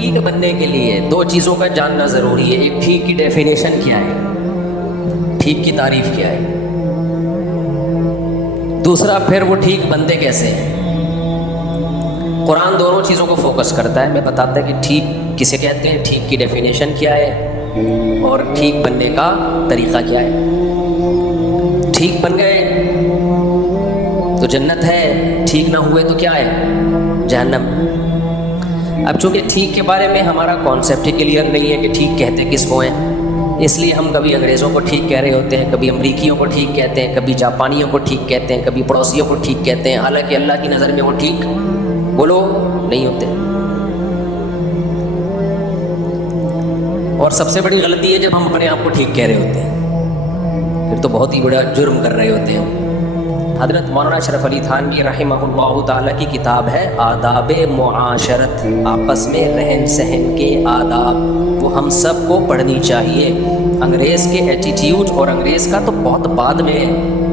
ٹھیک بننے کے لیے دو چیزوں کا جاننا ضروری ہے. ایک ٹھیک کی ڈیفینیشن کیا ہے, ٹھیک کی تعریف کیا ہے. دوسرا پھر وہ ٹھیک بندے کیسے ہیں. قرآن دونوں چیزوں کو فوکس کرتا ہے. میں بتاتا ہے کہ ٹھیک کسے کہتے ہیں, ٹھیک کی ڈیفینیشن کیا ہے, اور ٹھیک بننے کا طریقہ کیا ہے. ٹھیک بن گئے تو جنت ہے, ٹھیک نہ ہوئے تو کیا ہے, جہنم. اب چونکہ ٹھیک کے بارے میں ہمارا کانسیپٹ ہی کلیئر نہیں ہے کہ ٹھیک کہتے کس کو ہیں, اس لیے ہم کبھی انگریزوں کو ٹھیک کہہ رہے ہوتے ہیں, کبھی امریکیوں کو ٹھیک کہتے ہیں, کبھی جاپانیوں کو ٹھیک کہتے ہیں, کبھی پڑوسیوں کو ٹھیک کہتے ہیں, حالانکہ اللہ کی نظر میں وہ ٹھیک بولو نہیں ہوتے. اور سب سے بڑی غلطی ہے جب ہم اپنے آپ کو ٹھیک کہہ رہے ہوتے ہیں, پھر تو بہت ہی بڑا جرم کر رہے ہوتے ہیں. حضرت مولانا اشرف علی تھانوی رحمہ اللہ تعالیٰ کی کتاب ہے آداب معاشرت, آپس میں رہن سہن کے آداب, وہ ہم سب کو پڑھنی چاہیے. انگریز کے ایٹیٹیوڈ اور انگریز کا تو بہت بعد میں ہے,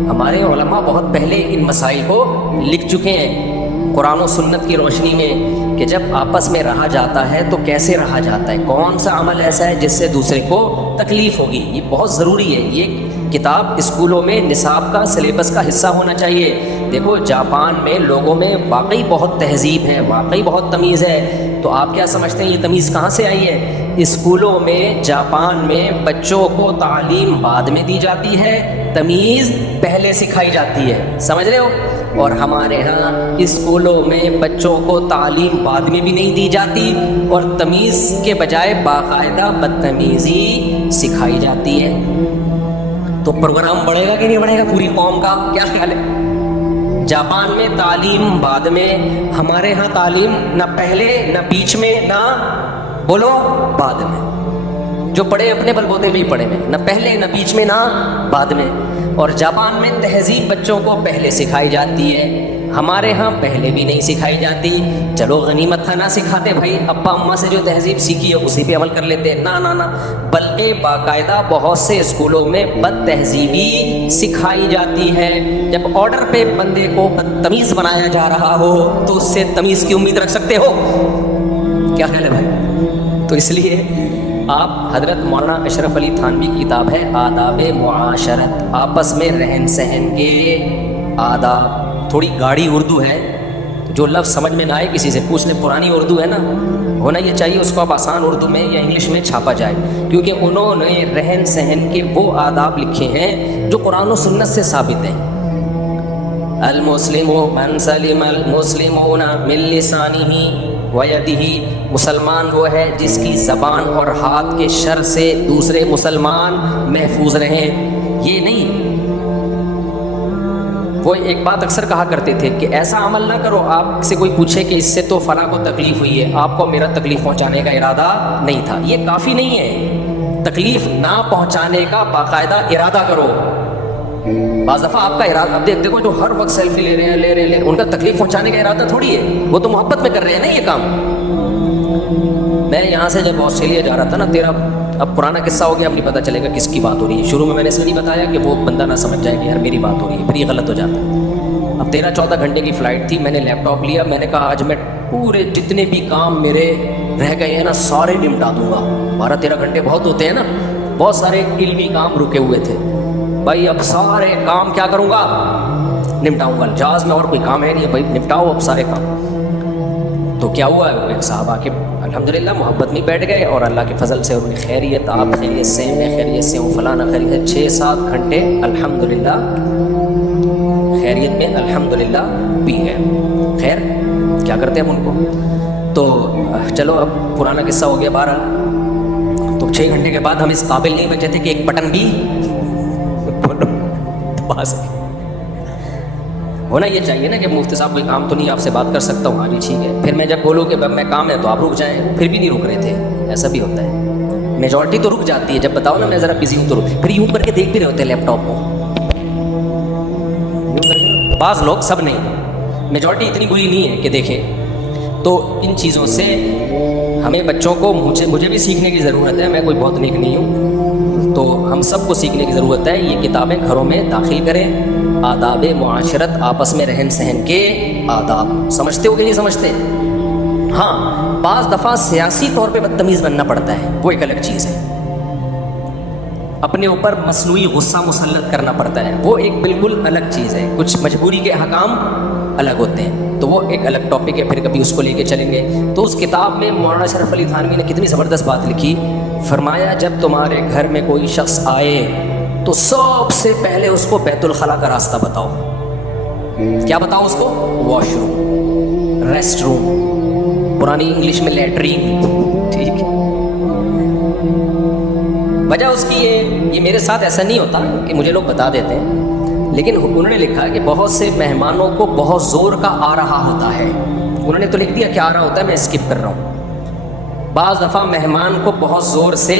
ہمارے علماء بہت پہلے ان مسائل کو لکھ چکے ہیں قرآن و سنت کی روشنی میں, کہ جب آپس میں رہا جاتا ہے تو کیسے رہا جاتا ہے, کون سا عمل ایسا ہے جس سے دوسرے کو تکلیف ہوگی. یہ بہت ضروری ہے. یہ کتاب اسکولوں میں نصاب کا سلیبس کا حصہ ہونا چاہیے. دیکھو جاپان میں لوگوں میں واقعی بہت تہذیب ہے, واقعی بہت تمیز ہے. تو آپ کیا سمجھتے ہیں یہ تمیز کہاں سے آئی ہے؟ اسکولوں میں جاپان میں بچوں کو تعلیم بعد میں دی جاتی ہے, تمیز پہلے سکھائی جاتی ہے. سمجھ رہے ہو؟ اور ہمارے ہاں اسکولوں میں بچوں کو تعلیم بعد میں بھی نہیں دی جاتی, اور تمیز کے بجائے باقاعدہ بدتمیزی سکھائی جاتی ہے. تو پروگرام بڑھے گا کہ نہیں بڑھے گا پوری قوم کا, کیا خیال ہے؟ جاپان میں تعلیم بعد میں, ہمارے ہاں تعلیم نہ پہلے نہ بیچ میں نہ بولو بعد میں. جو پڑھے اپنے بلبوتے میں ہی پڑھے میں, نہ پہلے نہ بیچ میں نہ بعد میں. اور جاپان میں تہذیب بچوں کو پہلے سکھائی جاتی ہے, ہمارے ہاں پہلے بھی نہیں سکھائی جاتی. چلو غنیمت تھا نہ سکھاتے بھائی, ابا اماں سے جو تہذیب سیکھی ہے اسی پہ عمل کر لیتے. نہ بلکہ باقاعدہ بہت سے اسکولوں میں بد تہذیبی سکھائی جاتی ہے. جب آرڈر پہ بندے کو بدتمیز بنایا جا رہا ہو تو اس سے تمیز کی امید رکھ سکتے ہو؟ کیا خیال ہے بھائی؟ تو اس لیے آپ حضرت مولانا اشرف علی تھانوی کی کتاب ہے آداب معاشرت, آپس میں رہن سہن کے آداب. تھوڑی گاڑی اردو ہے, جو لفظ سمجھ میں نہ آئے کسی سے پوچھ لیں, پرانی اردو ہے نا, ہونا یہ چاہیے اس کو اب آسان اردو میں یا انگلش میں چھاپا جائے, کیونکہ انہوں نے رہن سہن کے وہ آداب لکھے ہیں جو قرآن و سنت سے ثابت ہیں. المسلم من سلم المسلمون من لسانہ ویدہ, مسلمان وہ ہے جس کی زبان اور ہاتھ کے شر سے دوسرے مسلمان محفوظ رہیں. یہ نہیں, وہ ایک بات اکثر کہا کرتے تھے کہ ایسا عمل نہ کرو, آپ سے کوئی پوچھے کہ اس سے تو فلاں کو تکلیف ہوئی ہے, آپ کو میرا تکلیف پہنچانے کا ارادہ نہیں تھا. یہ کافی نہیں ہے, تکلیف نہ پہنچانے کا باقاعدہ ارادہ کرو. بعض دفعہ آپ کا ارادہ, اب دیکھو جو ہر وقت سیلفی لے رہے ہیں ان کا تکلیف پہنچانے کا ارادہ تھوڑی ہے, وہ تو محبت میں کر رہے ہیں نا یہ کام. میں یہاں سے جب آسٹریلیا جا رہا تھا نا, تیرا اب پرانا قصہ ہو گیا, اب نہیں پتہ چلے گا کس کی بات ہو رہی ہے. شروع میں نے اس لیے نہیں بتایا کہ وہ بندہ نہ سمجھ جائے کہ یار میری بات ہو رہی ہے, پھر یہ غلط ہو جاتا ہے. اب 13-14 گھنٹے کی فلائٹ تھی, میں نے لیپ ٹاپ لیا, میں نے کہا آج میں پورے جتنے بھی کام میرے رہ گئے ہیں نا سارے نمٹا دوں گا. 12-13 گھنٹے بہت ہوتے ہیں نا, بہت سارے علمی کام رکے ہوئے تھے بھائی, اب سارے کام کیا کروں گا, نمٹاؤں گا. جہاز میں اور کوئی کام ہے نہیں بھائی, نمٹاؤ اب سارے کام. تو کیا ہوا, ایک صاحب آ کے الحمدللہ محبت میں بیٹھ گئے, اور اللہ کے فضل سے ان کی خیریت, آپ خیریت سے, میں خیریت سے ہوں, فلانا خیریت. 6-7 گھنٹے الحمدللہ خیریت میں الحمدللہ بھی ہے. خیر کیا کرتے ہیں ہم ان کو. تو چلو اب پرانا قصہ ہو گیا. 12 تو 6 گھنٹے کے بعد ہم اس قابل نہیں بچے تھے کہ ایک بٹن بھی پاس ہونا یہ چاہیے نا کہ مفتی صاحب کوئی کام تو نہیں آپ سے بات کر سکتا ہوں, ہاں جی ٹھیک ہے. پھر میں جب بولوں کہ میں کام ہے تو آپ رک جائیں, پھر بھی نہیں رک رہے تھے. ایسا بھی ہوتا ہے, میجورٹی تو رک جاتی ہے, جب بتاؤ نا میں ذرا بزی ہوں تو رک, پھر یوں کر کے دیکھ بھی رہے ہوتے ہیں لیپ ٹاپ کو. بعض لوگ, سب نہیں, میجورٹی اتنی بری نہیں ہے کہ دیکھیں. تو ان چیزوں سے ہمیں بچوں کو, مجھے بھی سیکھنے کی ضرورت ہے, میں کوئی بہت نیک نہیں ہوں, تو ہم سب کو سیکھنے کی ضرورت ہے. یہ کتابیں گھروں میں داخل کریں. آداب معاشرت, آپس میں رہن سہن کے آداب. سمجھتے ہو کہ نہیں سمجھتے؟ ہاں بعض دفعہ سیاسی طور پہ بدتمیز بننا پڑتا ہے، وہ ایک الگ چیز ہے، اپنے اوپر مصنوعی غصہ مسلط کرنا پڑتا ہے، وہ ایک بالکل الگ چیز ہے، کچھ مجبوری کے احکام الگ ہوتے ہیں، تو وہ ایک الگ ٹاپک ہے، پھر کبھی اس کو لے کے چلیں گے۔ تو اس کتاب میں مولانا اشرف علی تھانوی نے کتنی زبردست بات لکھی، فرمایا جب تمہارے گھر میں کوئی شخص آئے تو سب سے پہلے اس کو بیت الخلا کا راستہ بتاؤ۔ کیا بتاؤ اس کو؟ واش روم، ریسٹ روم، پرانی انگلش میں لیٹرین، ٹھیک ہے۔ وجہ اس کی یہ میرے ساتھ ایسا نہیں ہوتا کہ مجھے لوگ بتا دیتے ہیں، لیکن انہوں نے لکھا کہ بہت سے مہمانوں کو بہت زور کا آ رہا ہوتا ہے، انہوں نے تو لکھ دیا کیا آ رہا ہوتا ہے، میں اسکپ کر رہا ہوں۔ بعض دفعہ مہمان کو بہت زور سے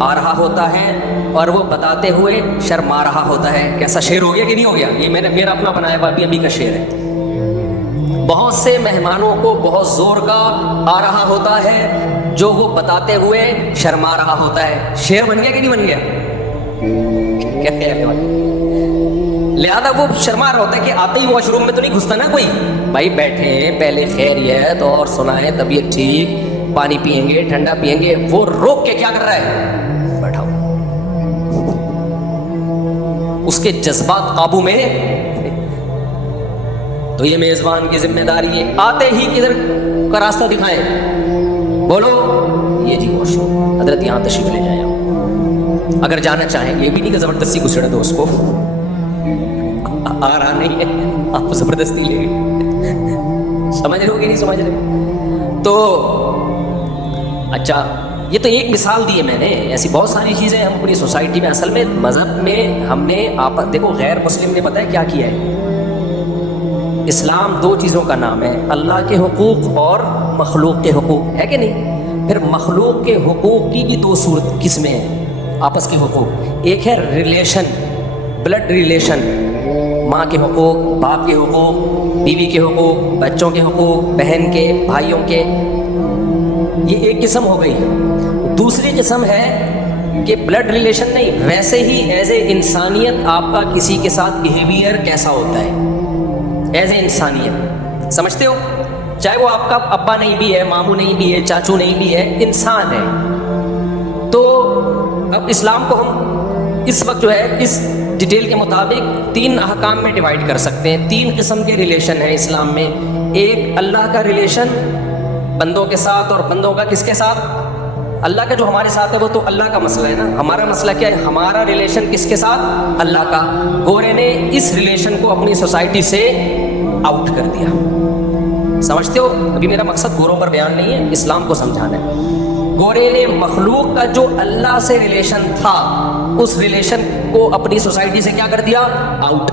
آ رہا ہوتا ہے اور وہ بتاتے ہوئے شرما رہا ہوتا ہے۔ کیسا شعر ہو گیا کہ نہیں ہو گیا؟ یہ میرا اپنا بنایا ہوا ابھی کا شعر ہے۔ بہت سے مہمانوں کو بہت زور کا آ رہا ہوتا ہے جو وہ بتاتے ہوئے شرما رہا ہوتا ہے۔ شعر بن گیا کہ نہیں بن گیا؟ کیا خیال ہے؟ لہذا وہ شرما رہا ہوتا ہے کہ آتے ہی واش روم میں تو نہیں گھستا نا کوئی، بھائی بیٹھیں پہلے خیریت اور سنائیں، طبیعت ٹھیک، پانی پئیں گے، ٹھنڈا پئیں گے، وہ روک کے کیا کر رہا ہے؟ بیٹھاؤ۔ اس کے جذبات قابو میں، تو یہ میزبان کی ذمہ داری ہے آتے ہی کدھر کا راستہ دکھائیں، بولو یہ جی واش روم، حضرت یہاں تشریف لے جائیں آپ اگر جانا چاہیں، یہ بھی نہیں کہ زبردستی گھسڑ دو اس کو، آ رہا نہیں ہے آپ زبردستی لے گئے، سمجھ رہے ہو کہ نہیں سمجھ رہے؟ تو اچھا یہ تو ایک مثال دی ہے میں نے، ایسی بہت ساری چیزیں ہم اپنی سوسائٹی میں، اصل میں مذہب میں ہم نے دیکھو غیر مسلم نے پتہ ہے کیا کیا ہے؟ اسلام دو چیزوں کا نام ہے، اللہ کے حقوق اور مخلوق کے حقوق، ہے کہ نہیں؟ پھر مخلوق کے حقوق کی بھی دو صورت قسمیں ہیں، آپس کے حقوق، ایک ہے ریلیشن، بلڈ ریلیشن، ماں کے حقوق، باپ کے حقوق، بیوی کے حقوق، بچوں کے حقوق، بہن کے، بھائیوں کے، یہ ایک قسم ہو گئی۔ دوسری قسم ہے کہ بلڈ ریلیشن نہیں، ویسے ہی ایز اے انسانیت آپ کا کسی کے ساتھ بیہیویئر کیسا ہوتا ہے، ایز اے انسانیت، سمجھتے ہو؟ چاہے وہ آپ کا ابا نہیں بھی ہے، ماموں نہیں بھی ہے، چاچو نہیں بھی ہے، انسان ہے۔ تو اب اسلام کو ہم اس وقت جو ہے اس ڈیٹیل کے مطابق تین احکام میں ڈیوائیڈ کر سکتے ہیں۔ تین قسم کے ریلیشن ہیں اسلام میں، ایک اللہ کا ریلیشن بندوں کے ساتھ، اور بندوں کا کس کے ساتھ؟ اللہ کا جو ہمارے ساتھ ہے وہ تو اللہ کا مسئلہ ہے نا، ہمارا مسئلہ کیا ہے؟ ہمارا ریلیشن کس کے ساتھ؟ اللہ کا۔ گورے نے اس ریلیشن کو اپنی سوسائٹی سے آؤٹ کر دیا، سمجھتے ہو؟ ابھی میرا مقصد گوروں پر بیان نہیں ہے، اسلام کو سمجھانا ہے۔ گورے نے مخلوق کا جو اللہ سے ریلیشن تھا اس ریلیشن کو اپنی سوسائٹی سے کیا کر دیا؟ آؤٹ۔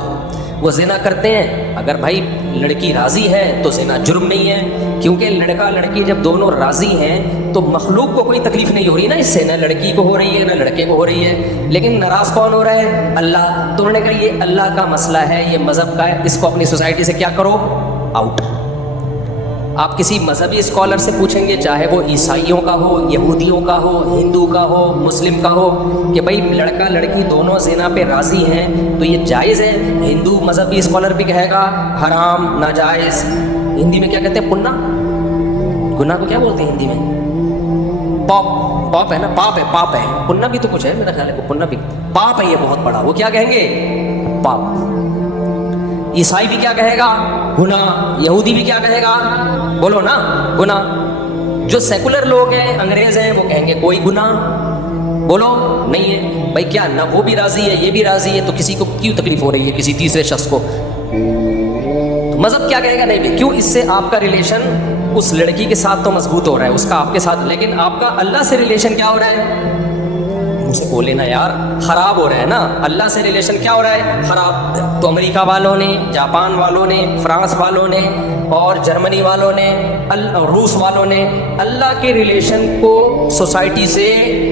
وہ زنا کرتے ہیں، اگر بھائی لڑکی راضی ہے تو زنا جرم نہیں ہے، کیونکہ لڑکا لڑکی جب دونوں راضی ہیں تو مخلوق کو کوئی تکلیف نہیں ہو رہی نا اس سے، نہ لڑکی کو ہو رہی ہے نہ لڑکے کو ہو رہی ہے، لیکن ناراض کون ہو رہا ہے؟ اللہ۔ تو انہوں نے کہا یہ اللہ کا مسئلہ ہے، یہ مذہب کا ہے، اس کو اپنی سوسائٹی سے کیا کرو؟ آؤٹ۔ آپ کسی مذہبی اسکالر سے پوچھیں گے، چاہے وہ عیسائیوں کا ہو، یہودیوں کا ہو، ہندو کا ہو، مسلم کا ہو، کہ بھائی لڑکا لڑکی دونوں زنا پہ راضی ہیں تو یہ جائز ہے؟ ہندو مذہبی اسکالر بھی کہے گا حرام، ناجائز۔ ہندی میں کیا کہتے ہیں؟ پنا، گناہ کو کیا بولتے ہیں ہندی میں؟ پاپ، پاپ ہے نا، پاپ ہے، پاپ ہے، پنا بھی تو کچھ ہے میرا خیال ہے، پنا بھی پاپ ہے، یہ بہت بڑا، وہ کیا کہیں گے؟ پاپ۔ عیسائی بھی کیا کہے گا؟ گناہ۔ یہودی بھی کیا کہے گا؟ بولو نا، گناہ۔ جو سیکولر لوگ ہیں، انگریز ہیں، وہ کہیں گے کوئی گناہ، بولو نہیں ہے۔ بھائی کیا نہ وہ بھی راضی ہے یہ بھی راضی ہے، تو کسی کو کیوں تکلیف ہو رہی ہے کسی تیسرے شخص کو؟ تو مذہب کیا کہے گا؟ نہیں بھی، کیوں؟ اس سے آپ کا ریلیشن اس لڑکی کے ساتھ تو مضبوط ہو رہا ہے، اس کا آپ کے ساتھ، لیکن آپ کا اللہ سے ریلیشن کیا ہو رہا ہے؟ مجھے بولے نا یار، خراب ہو رہا ہے نا، اللہ سے ریلیشن کیا ہو رہا ہے؟ خراب۔ تو امریکہ والوں نے، جاپان والوں نے، فرانس والوں نے اور جرمنی والوں نے، روس والوں نے اللہ کے ریلیشن کو سوسائٹی سے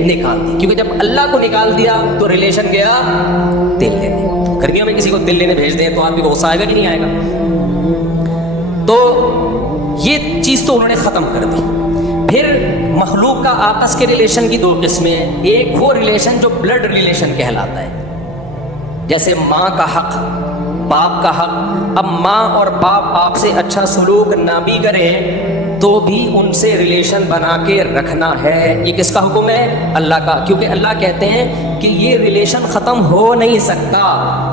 نکال دی، کیونکہ جب اللہ کو نکال دیا تو ریلیشن گیا تل لینے۔ گرمیوں میں کسی کو تل لینے بھیج دیں تو آپ کو غصہ آئے گا کہ نہیں آئے گا؟ تو یہ چیز تو انہوں نے ختم کر دی۔ پھر مخلوق کا آپس کے ریلیشن کی دو قسمیں ہیں، ایک وہ ریلیشن جو بلڈ ریلیشن کہلاتا ہے، جیسے ماں کا حق، باپ کا حق۔ اب ماں اور باپ آپ سے اچھا سلوک نہ بھی کریں تو بھی ان سے ریلیشن بنا کے رکھنا ہے. یہ کس کا حکم ہے؟ اللہ کا. کیونکہ اللہ کہتے ہیں کہ یہ ریلیشن ختم ہو نہیں سکتا،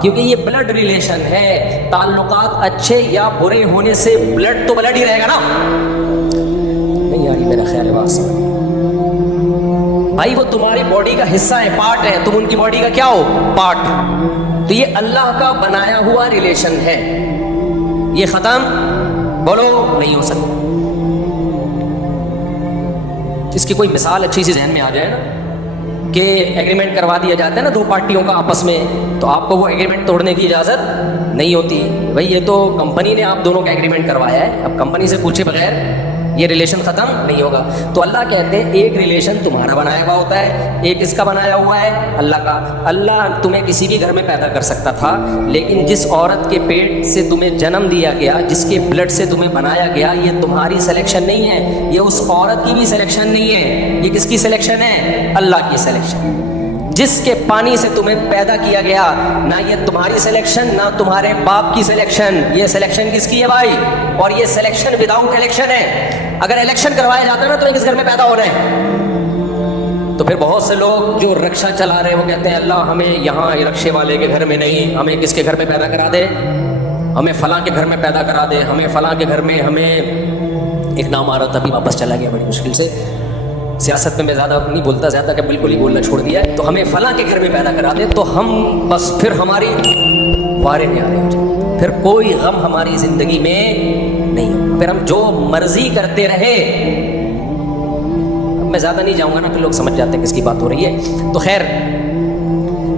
کیونکہ یہ بلڈ ریلیشن ہے. تعلقات اچھے یا برے ہونے سے بلڈ تو بلڈ ہی رہے گا نا. نہیں یار میرا خیال ہے بات سمجھ بھائی، وہ تمہاری باڈی کا حصہ ہے، پارٹ ہے، تم ان کی باڈی کا کیا ہو؟ پارٹ. تو یہ اللہ کا بنایا ہوا ریلیشن ہے، یہ ختم بولو نہیں ہو سکتا. اس کی کوئی مثال اچھی سی ذہن میں آ جائے نا کہ ایگریمنٹ کروا دیا جاتا ہے نا دو پارٹیوں کا آپس میں، تو آپ کو وہ ایگریمنٹ توڑنے کی اجازت نہیں ہوتی. بھائی یہ تو کمپنی نے آپ دونوں کا ایگریمنٹ کروایا ہے، اب کمپنی سے پوچھے بغیر یہ ریلیشن ختم نہیں ہوگا. تو اللہ کہتے ہیں ایک ریلیشن تمہارا بنایا ہوا ہوتا ہے، ایک اس کا بنایا ہوا ہے اللہ کا. اللہ تمہیں کسی بھی گھر میں پیدا کر سکتا تھا، لیکن جس عورت کے پیٹ سے تمہیں جنم دیا گیا، جس کے بلڈ سے تمہیں بنایا گیا، یہ تمہاری سلیکشن نہیں ہے، یہ اس عورت کی بھی سلیکشن نہیں ہے. یہ کس کی سلیکشن ہے؟ اللہ کی سلیکشن. جس کے پانی سے تمہیں پیدا کیا گیا، نہ یہ تمہاری سلیکشن نہ تمہارے باپ کی سلیکشن، یہ سلیکشن کس کی ہے بھائی؟ اور یہ سلیکشن وداؤٹ الیکشن ہے. اگر الیکشن کروایا جاتا ہے نا تو کس گھر میں پیدا ہو رہے ہیں؟ تو پھر بہت سے لوگ جو رکشہ چلا رہے ہیں وہ کہتے ہیں اللہ ہمیں یہاں رکشے والے کے گھر میں نہیں، ہمیں کس کے گھر میں پیدا کرا دے، ہمیں فلاں کے گھر میں پیدا کرا دے، ہمیں فلاں کے گھر میں. ہمیں ایک نام آ رہا تھا ابھی واپس چلا گیا بڑی مشکل سے، سیاست میں زیادہ نہیں بولتا، زیادہ کہ بالکل ہی بولنا چھوڑ دیا ہے. تو ہمیں فلاں کے گھر میں پیدا کرا دے تو ہم بس پھر ہماری وارے میں آ رہے ہو، پھر کوئی غم ہماری زندگی میں نہیں ہو، پھر ہم جو مرضی کرتے رہے. اب میں زیادہ نہیں جاؤں گا نا، پھر لوگ سمجھ جاتے ہیں کس کی بات ہو رہی ہے. تو خیر،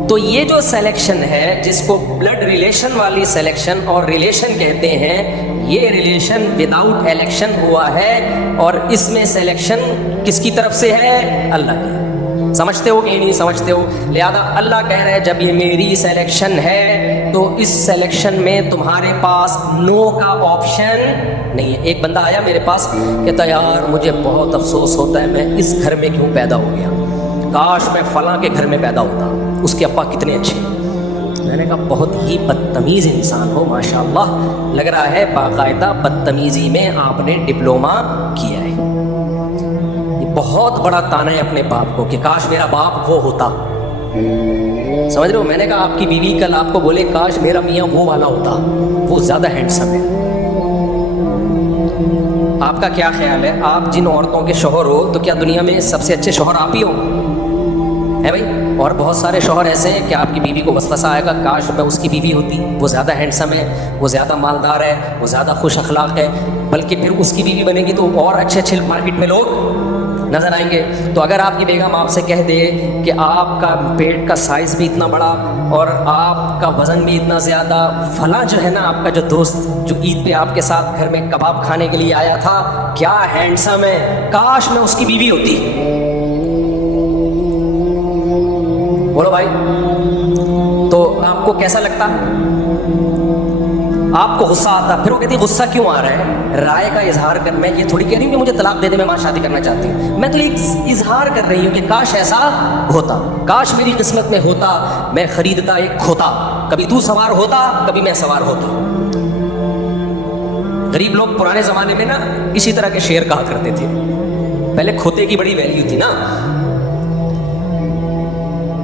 تو یہ جو سلیکشن ہے جس کو بلڈ ریلیشن والی سلیکشن اور ریلیشن کہتے ہیں، یہ ریلیشن وداؤٹ الیکشن ہوا ہے، اور اس میں سلیکشن کس کی طرف سے ہے؟ اللہ کی. سمجھتے ہو کہ نہیں سمجھتے ہو؟ لہذا اللہ کہہ رہا ہے جب یہ میری سلیکشن ہے تو اس سلیکشن میں تمہارے پاس نو کا آپشن نہیں ہے. ایک بندہ آیا میرے پاس کہتا یار مجھے بہت افسوس ہوتا ہے میں اس گھر میں کیوں پیدا ہو گیا، کاش میں فلاں کے گھر میں پیدا ہوتا، اس کے ابا کتنے اچھے. میں نے کہا بہت ہی بدتمیز انسان ہو ماشاءاللہ، لگ رہا ہے باقاعدہ بدتمیزی میں آپ نے ڈپلومہ کیا ہے. یہ بہت بڑا تانا ہے اپنے باپ کو کہ کاش میرا باپ وہ ہوتا. سمجھ رہے ہو؟ میں نے کہا آپ کی بیوی کل آپ کو بولے کاش میرا میاں وہ والا ہوتا، وہ زیادہ ہینڈسم ہے. آپ کا کیا خیال ہے؟ آپ جن عورتوں کے شوہر ہو تو کیا دنیا میں سب سے اچھے شوہر آپ ہی ہو؟ ہے بھائی. اور بہت سارے شوہر ایسے ہیں کہ آپ کی بیوی کو وسوسہ آئے گا کاش میں اس کی بیوی ہوتی، وہ زیادہ ہینڈسم ہے، وہ زیادہ مالدار ہے، وہ زیادہ خوش اخلاق ہے، بلکہ پھر اس کی بیوی بنے گی تو اور اچھے اچھے مارکیٹ میں لوگ نظر آئیں گے. تو اگر آپ کی بیگم آپ سے کہہ دے کہ آپ کا پیٹ کا سائز بھی اتنا بڑا اور آپ کا وزن بھی اتنا زیادہ، فلاں جو ہے نا آپ کا جو دوست جو عید پہ آپ کے ساتھ گھر میں کباب کھانے کے لیے آیا تھا کیا ہینڈسم ہے، کاش میں اس کی بیوی ہوتی. بولو بھائی، تو آپ کو کیسا لگتا؟ آپ کو غصہ آتا؟ پھر وہ کہتی غصہ کیوں آ رہا ہے؟ رائے کا اظہار کر. میں یہ تھوڑی کہہ رہی ہوں کہ مجھے طلاق دے دے میں وہاں شادی کرنا چاہتی ہوں، میں تو یہ اظہار کر رہی ہوں کہ کاش ایسا ہوتا، کاش میری قسمت میں ہوتا، میں خریدتا ایک کھوتا، کبھی تو سوار ہوتا کبھی میں سوار ہوتا. غریب لوگ پرانے زمانے میں نا اسی طرح کے شعر کہا کرتے تھے. پہلے کھوتے کی بڑی ویلیو تھی نا.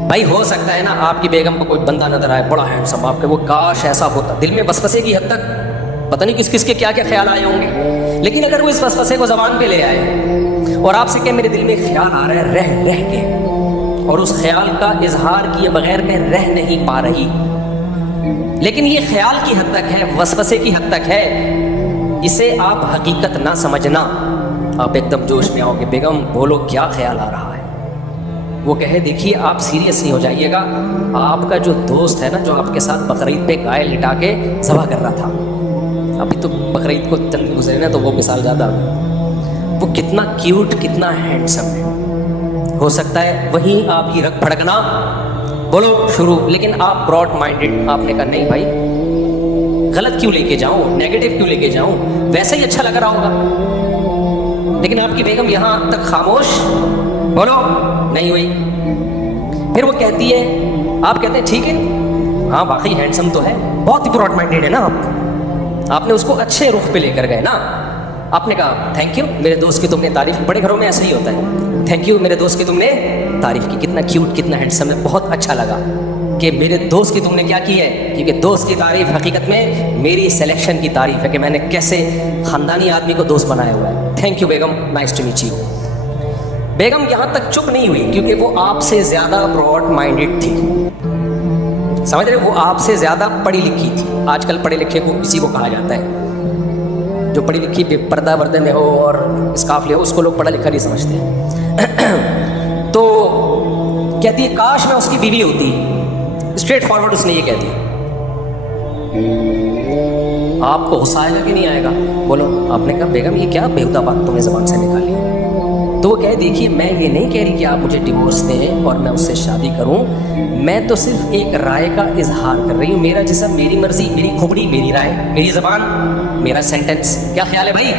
بھائی ہو سکتا ہے نا آپ کی بیگم کو کوئی بندہ نظر آئے بڑا ہینڈسم، آپ کے وہ کاش ایسا ہوتا، دل میں وسوسے کی حد تک پتہ نہیں کس کس کے کیا کیا خیال آئے ہوں گے. لیکن اگر وہ اس وسوسے کو زبان پہ لے آئے اور آپ سے کہ میرے دل میں خیال آ رہا ہے رہ رہ کے، اور اس خیال کا اظہار کیے بغیر میں رہ نہیں پا رہی، لیکن یہ خیال کی حد تک ہے، وسوسے کی حد تک ہے، اسے آپ حقیقت نہ سمجھنا. آپ ایک دم جوش میں آؤ کہ بیگم بولو کیا خیال آ رہا ہے. وہ کہے دیکھیے آپ سیریس نہیں ہو جائیے گا، آپ کا جو دوست ہے نا جو آپ کے ساتھ بقرعید پہ گائے لٹا کے ذبح کر رہا تھا، ابھی تو بقرعید کو چند گزرے نا تو وہ مثال زیادہ، وہ کتنا کیوٹ کتنا ہینڈسم ہے. ہو سکتا ہے وہیں آپ کی رگ پھڑکنا بولو شروع، لیکن آپ براڈ مائنڈڈ، آپ نے کہا نہیں بھائی غلط کیوں لے کے جاؤں، نیگیٹو کیوں لے کے جاؤں، ویسے ہی اچھا لگ رہا ہوگا. لیکن آپ کی بیگم یہاں تک خاموش بولو نہیں ہوئی. پھر وہ کہتی ہے، آپ کہتے ہیں ٹھیک ہے ہاں واقعی ہینڈسم تو ہے، بہت ہی براڈ مائنڈیڈ ہے نا آپ نے اس کو اچھے رخ پہ لے کر گئے نا. آپ نے کہا تھینک یو میرے دوست کی تم نے تعریف کی. بڑے گھروں میں ایسا ہی ہوتا ہے, تھینک یو میرے دوست کی تم نے تعریف کی, کتنا کیوٹ کتنا ہینڈسم ہے, بہت اچھا لگا کہ میرے دوست کی تم نے کیا کی ہے. کیونکہ دوست کی تعریف حقیقت میں میری سلیکشن کی تعریف ہے کہ میں نے کیسے خاندانی آدمی کو دوست بنایا ہوا ہے. Thank you Begum, nice to meet you. بیگم یہاں تک چپ نہیں ہوئی کیونکہ وہ آپ سے زیادہ براڈ مائنڈڈ تھی. سمجھ رہے, وہ آپ سے زیادہ پڑھی لکھی تھی. آج کل پڑھے لکھے کو کسی کو کہا جاتا ہے جو پڑھی لکھی بے پردہ وردے میں ہو اور اسکارف لے ہو, اس کو لوگ پڑھا لکھا نہیں سمجھتے ہیں. تو کہتی ہے کاش میں اس کی بیوی ہوتی. اسٹریٹ فارورڈ اس نے یہ کہہ دیا. آپ کو غصہ آئے گا کہ نہیں آئے گا؟ بولو. آپ نے کہا بیگم یہ کیا بےہودہ بات تمہیں زبان سے نکالی. تو وہ کہے دیکھیے میں یہ نہیں کہہ رہی کہ آپ مجھے ڈیورس دیں اور میں اس سے شادی کروں, میں تو صرف ایک رائے کا اظہار کر رہی ہوں. میرا جسم میری مرضی, میری کھوپڑی میری رائے, میری زبان میرا سینٹنس. کیا خیال ہے بھائی؟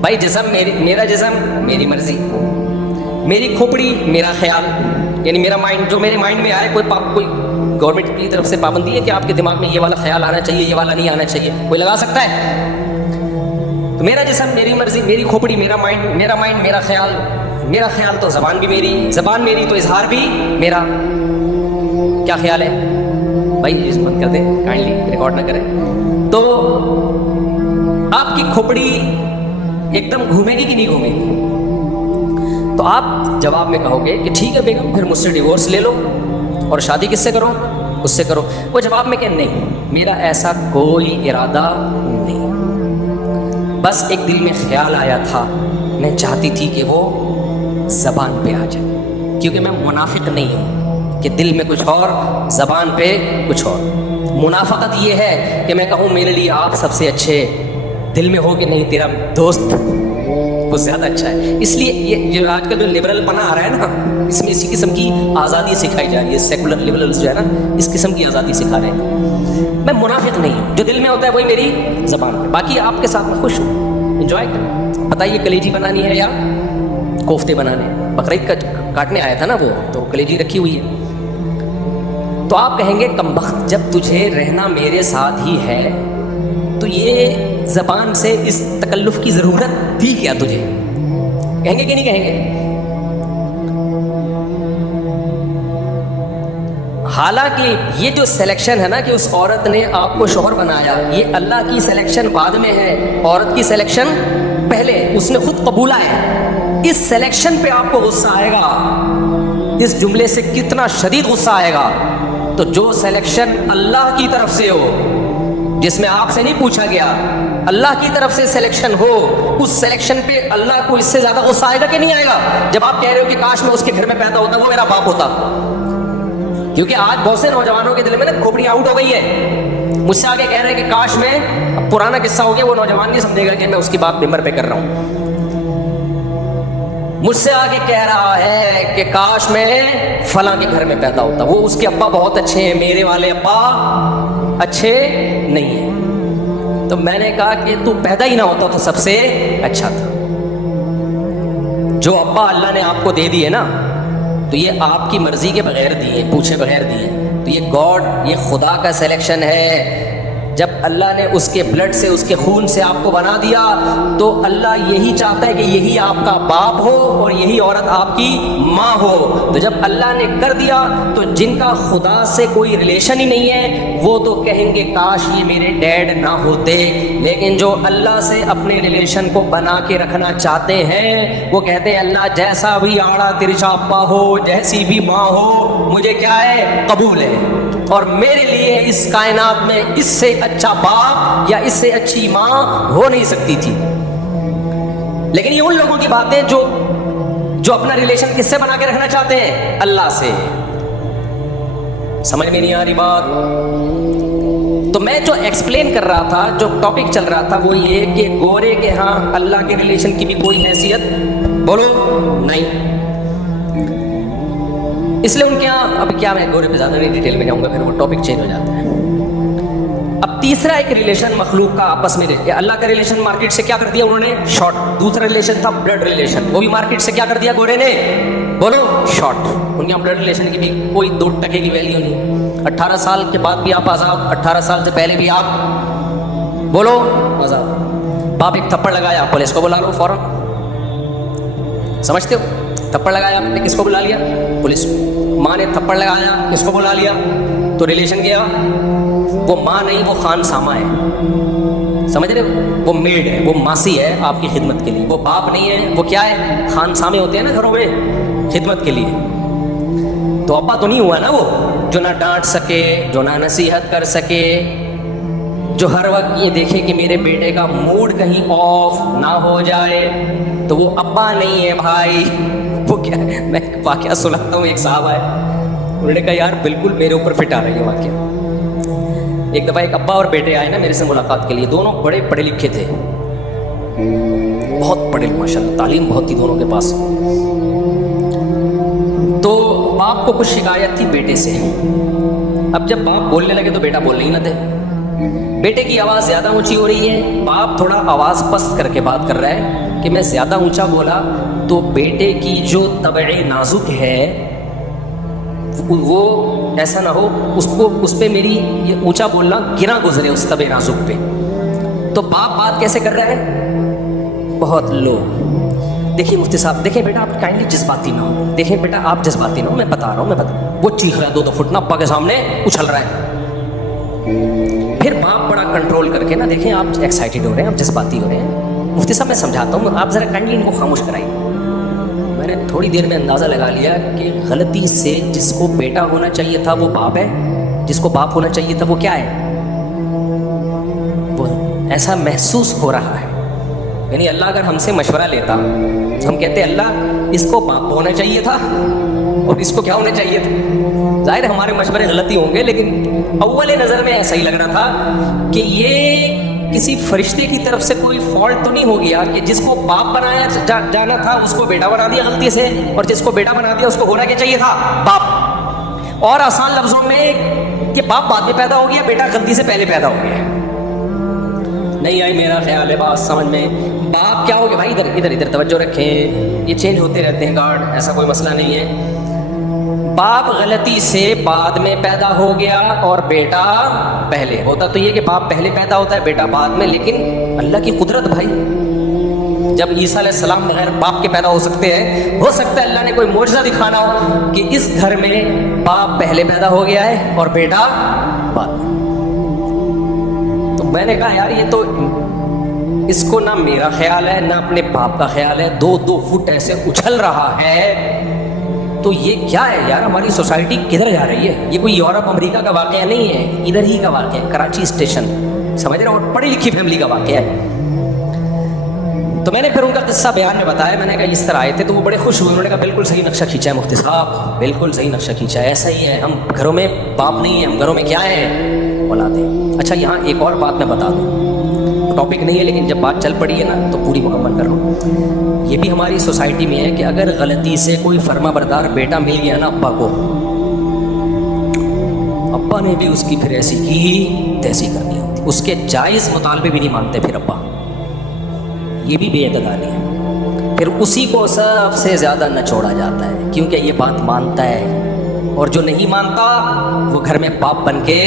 بھائی جسم میرا جسم میری مرضی, میری کھوپڑی میرا خیال, یعنی میرا مائنڈ جو میرے مائنڈ میں آئے. کوئی گورنمنٹ کی طرف سے پابندی ہے کہ آپ کے دماغ میں یہ والا خیال آنا چاہیے, یہ والا نہیں آنا چاہیے, کوئی لگا سکتا ہے؟ تو میرا جسم میری مرضی, میری کھوپڑی میرا مائنڈ میرا خیال تو زبان بھی میری, زبان میری تو اظہار بھی میرا. کیا خیال ہے بھائی؟ اس بند کر دیں کائنڈلی, ریکارڈ نہ کریں. تو آپ کی کھوپڑی ایک دم گھومے گی کہ نہیں گھومے گی؟ تو آپ جواب میں کہو گے کہ ٹھیک ہے بیگم پھر مجھ سے ڈیورس لے لو اور شادی کس سے کرو؟ اس سے کرو. وہ جواب میں کہ نہیں, میرا ایسا کوئی ارادہ نہیں, بس ایک دل میں خیال آیا تھا, میں چاہتی تھی کہ وہ زبان پہ آ جائے, کیونکہ میں منافق نہیں ہوں کہ دل میں کچھ اور زبان پہ کچھ اور. منافقت یہ ہے کہ میں کہوں میرے لیے آپ سب سے اچھے, دل میں ہو کہ نہیں تیرا دوست وہ زیادہ اچھا ہے. اس لیے یہ جو آج کل جو لبرل پنا آ رہا ہے نا, اس میں اسی قسم کی آزادی سکھائی جا رہی ہے. سیکولر لبرلز جو ہے نا, اس قسم کی آزادی سکھا رہے ہیں. میں منافق نہیں ہوں, جو دل میں ہوتا ہے وہی میری زبان پہ. باقی آپ کے ساتھ میں خوش ہوں, انجوائے کریں. بتائیے کلیجی بنانی ہے یا کوفتے بنانے ہیں؟ بقرعید کا کاٹنے آیا تھا نا وہ, تو کلیجی رکھی ہوئی ہے. تو آپ کہیں گے کمبخت جب تجھے رہنا میرے ساتھ ہی ہے تو یہ زبان سے اس تکلف کی ضرورت تھی کیا تجھے؟ کہیں گے کہ نہیں کہیں گے؟ حالانکہ یہ جو سلیکشن ہے نا کہ اس عورت نے آپ کو شوہر بنایا, یہ اللہ کی سلیکشن بعد میں ہے, عورت کی سلیکشن پہلے, اس نے خود قبولا ہے. اس سلیکشن پہ آپ کو غصہ آئے گا, اس جملے سے کتنا شدید غصہ آئے گا. تو جو سلیکشن اللہ کی طرف سے ہو, جس میں آپ سے نہیں پوچھا گیا, اللہ کی طرف سے سلیکشن ہو, اس سلیکشن پہ اللہ کو اس سے زیادہ غصہ آئے گا کہ نہیں آئے گا؟ جب آپ کہہ رہے ہو کہ کاش میں اس کے گھر میں پیدا ہوتا, وہ میرا باپ ہوتا. کیونکہ آج بہت سے نوجوانوں کے دل میں نا کھوپڑی آؤٹ ہو گئی ہے. مجھ سے آگے کہہ رہے ہیں کہ کاش میں, اب پرانا قصہ ہو گیا, وہ نوجوان نہیں سمجھے گا کہ میں اس کی بات ممبر پہ کر رہا ہوں. مجھ سے آگے کہہ رہا ہے کہ کاش میں فلاں کے گھر میں پیدا ہوتا, وہ اس کے ابا بہت اچھے ہیں, میرے والے ابا اچھے نہیں ہیں. تو میں نے کہا کہ تو پیدا ہی نہ ہوتا تو سب سے اچھا تھا. جو ابا اللہ نے آپ کو دے دیے نا, تو یہ آپ کی مرضی کے بغیر دیے, پوچھے بغیر دیے. تو یہ گاڈ, یہ خدا کا سلیکشن ہے. جب اللہ نے اس کے بلڈ سے, اس کے خون سے آپ کو بنا دیا, تو اللہ یہی چاہتا ہے کہ یہی آپ کا باپ ہو اور یہی عورت آپ کی ماں ہو. تو جب اللہ نے کر دیا تو جن کا خدا سے کوئی ریلیشن ہی نہیں ہے وہ تو کہیں گے کاش یہ میرے ڈیڈ نہ ہوتے, لیکن جو اللہ سے اپنے ریلیشن کو بنا کے رکھنا چاہتے ہیں وہ کہتے ہیں اللہ جیسا بھی آڑا ترچا ابا ہو, جیسی بھی ماں ہو, مجھے کیا ہے قبول ہے. اور میرے لیے اس کائنات میں اس سے اچھا باپ یا اس سے اچھی ماں ہو نہیں سکتی تھی. لیکن یہ ان لوگوں کی باتیں جو اپنا ریلیشن کس سے بنا کے رکھنا چاہتے ہیں؟ اللہ سے. سمجھ میں نہیں آ رہی بات؟ تو میں جو ایکسپلین کر رہا تھا, جو ٹاپک چل رہا تھا وہ یہ کہ گورے کے ہاں اللہ کے ریلیشن کی بھی کوئی حیثیت بولو نہیں. اس لیے ان کے یہاں, اب کیا میں گورے پہ زیادہ نہیں ڈیٹیل میں جاؤں گا, پھر وہ ٹاپک چینج ہو جاتا ہے. اب تیسرا ایک ریلیشن مخلوق کا آپس میں, اللہ کا ریلیشن مارکیٹ سے کیا کر دیا انہوں نے؟ شارٹ. دوسرا ریلیشن تھا بلڈ ریلیشن, وہ بھی مارکیٹ سے کیا کر دیا گورے نے؟ بولو شارٹ. ان کے بلڈ ریلیشن کی بھی کوئی 2 ٹکے کی ویلیو نہیں. 18 سال کے بعد بھی آپ آزاد, 18 سال سے پہلے بھی آپ بولو مزہ. باپ ایک تھپڑ لگایا, پولیس کو بلا لو فوراً. سمجھتے ہو؟ تھپڑ لگایا آپ نے, کس کو بلا لیا؟ پولیس. ماں نے تھپڑ لگایا, کس کو بلا لیا؟ تو ریلیشن گیا. وہ ماں نہیں, وہ خان سامہ ہے. سمجھ رہے ہو؟ وہ میڈ ہے, وہ ماسی ہے آپ کی خدمت کے لیے. وہ باپ نہیں ہے, وہ کیا ہے؟ خان سامے ہوتے ہیں نا گھروں میں خدمت کے لیے. تو ابا تو نہیں ہوا نا وہ, جو نہ ڈانٹ سکے, جو نہ نصیحت کر سکے, جو ہر وقت یہ دیکھے کہ میرے بیٹے کا موڈ کہیں آف نہ ہو جائے. تو وہ ابا نہیں ہے بھائی. وہ کیا ہے؟ میں واقعہ سناتا ہوں. ایک صاحب آئے, انہوں نے کہا یار بالکل میرے اوپر فٹ آ رہی ہے واقعہ. ایک دفعہ ایک ابا اور بیٹے آئے نا میرے سے ملاقات کے لیے. دونوں بڑے پڑھے لکھے تھے, بہت پڑھے, ماشاء اللہ تعلیم بہت تھی دونوں کے پاس. تو باپ کو کچھ شکایت تھی بیٹے سے. اب جب باپ بولنے لگے تو بیٹا بولنے ہی نہ تھے. بیٹے کی آواز زیادہ اونچی ہو رہی ہے, باپ تھوڑا آواز پست کر کے بات کر رہا ہے کہ میں زیادہ اونچا بولا تو بیٹے کی جو طبع نازک ہے وہ ایسا نہ ہو اس پہ میری یہ اونچا بولنا گرا گزرے اس طبع نازک پہ. تو باپ بات کیسے کر رہا ہے؟ بہت لو. دیکھیے مفتی صاحب, دیکھیں بیٹا آپ کائنڈلی جذباتی نہ ہو, دیکھیں بیٹا آپ جذباتی نہ ہو, میں بتا رہا ہوں, میں بتا. وہ چیخ رہا ہے 2 فٹ نا ابا کے سامنے اچھل رہا ہے. پھر باپ بڑا کنٹرول کر کے نا, دیکھیں آپ ایکسائٹیڈ ہو رہے ہیں, آپ جذباتی ہو رہے ہیں, مفتی صاحب میں سمجھاتا ہوں, آپ ذرا کائنڈلی ان کو خاموش کرائیے. میں نے تھوڑی دیر میں اندازہ لگا لیا کہ غلطی سے جس کو بیٹا ہونا چاہیے تھا وہ باپ ہے, جس کو باپ ہونا چاہیے تھا وہ کیا ہے؟ وہ ایسا محسوس ہو رہا ہے. یعنی اللہ اگر ہم سے مشورہ لیتا, ہم کہتے اللہ اس کو باپ ہونا چاہیے تھا اور اس کو کیا ہونا چاہیے تھا. ظاہر ہمارے مشورے غلطی ہوں گے, لیکن اول نظر میں ایسا ہی لگ رہا تھا کہ یہ کسی فرشتے کی طرف سے کوئی فالٹ تو نہیں ہو گیا کہ جس کو باپ بنایا جانا تھا اس کو بیٹا بنا دیا غلطی سے, اور جس کو بیٹا بنا دیا اس کو ہونا کیا چاہیے تھا؟ باپ. اور آسان لفظوں میں کہ باپ بعد میں پیدا ہو گیا, بیٹا غلطی سے پہلے پیدا ہو گیا. نہیں آئی میرا خیال ہے بات سمجھ میں. باپ کیا ہو گیا بھائی؟ ادھر ادھر توجہ رکھیں, یہ چینج ہوتے رہتے ہیں گارڈ, ایسا کوئی مسئلہ نہیں ہے. باپ غلطی سے بعد میں پیدا ہو گیا اور بیٹا پہلے. ہوتا تو یہ کہ باپ پہلے پیدا ہوتا ہے بیٹا بعد میں, لیکن اللہ کی قدرت بھائی, جب عیسیٰ علیہ السلام بغیر باپ کے پیدا ہو سکتے ہیں, ہو سکتا ہے اللہ نے کوئی معجزہ دکھانا ہو کہ اس گھر میں باپ پہلے پیدا ہو گیا ہے اور بیٹا بعد میں. تو میں نے کہا یار یہ تو اس کو نہ میرا خیال ہے نہ اپنے باپ کا خیال ہے, 2 فٹ ایسے اچھل رہا ہے. تو یہ کیا ہے یار, ہماری سوسائٹی کدھر جا رہی ہے؟ یہ کوئی یورپ امریکہ کا واقعہ نہیں ہے, ادھر ہی کا واقعہ ہے, کراچی اسٹیشن, سمجھ رہے ہو, اور پڑھی لکھی فیملی کا واقعہ ہے. تو میں نے پھر ان کا قصہ بیان میں بتایا. میں نے کہا اس طرح آئے تھے, تو وہ بڑے خوش ہوئے. انہوں نے کہا بالکل صحیح نقشہ کھینچا ہے مفتی صاحب, بالکل صحیح نقشہ کھینچا ہے, ایسا ہی ہے. ہم گھروں میں باپ نہیں ہے, ہم گھروں میں کیا ہے؟ اولادیں. اچھا یہاں ایک اور بات میں بتا دوں, ٹاپک نہیں ہے لیکن جب بات چل پڑی ہے نا تو پوری مکمل کر لوں. یہ بھی ہماری سوسائٹی میں ہے کہ اگر غلطی سے کوئی فرما بردار بیٹا مل گیا نا ابا کو, ابا نے بھی اس کی پھر ایسی کی تیسی کرنی ہوتی, اس کے جائز مطالبے بھی نہیں مانتے پھر ابا. یہ بھی بے اعتدالی ہے. پھر اسی کو سب سے زیادہ نچوڑا جاتا ہے کیونکہ یہ بات مانتا ہے, اور جو نہیں مانتا وہ گھر میں باپ بن کے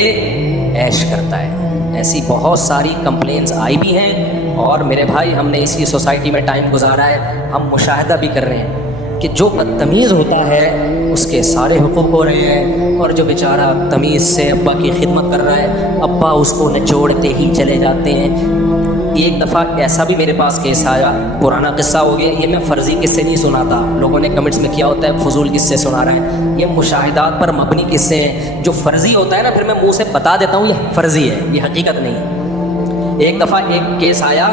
عیش کرتا ہے. ایسی بہت ساری کمپلینس آئی بھی ہیں, اور میرے بھائی ہم نے اسی سوسائٹی میں ٹائم گزارا ہے, ہم مشاہدہ بھی کر رہے ہیں کہ جو بدتمیز ہوتا ہے اس کے سارے حقوق ہو رہے ہیں, اور جو بیچارہ تمیز سے ابا کی خدمت کر رہا ہے ابا اس کو نچوڑتے ہی چلے جاتے ہیں. ایک دفعہ ایسا بھی میرے پاس کیس آیا, پرانا قصہ ہو گیا, یہ میں فرضی قصے نہیں سناتا, لوگوں نے کمنٹس میں کیا ہوتا ہے فضول قصے سنا رہا ہے, یہ مشاہدات پر مبنی قصے ہیں. جو فرضی ہوتا ہے نا پھر میں منہ سے بتا دیتا ہوں یہ فرضی ہے, یہ حقیقت نہیں ہے. ایک دفعہ ایک کیس آیا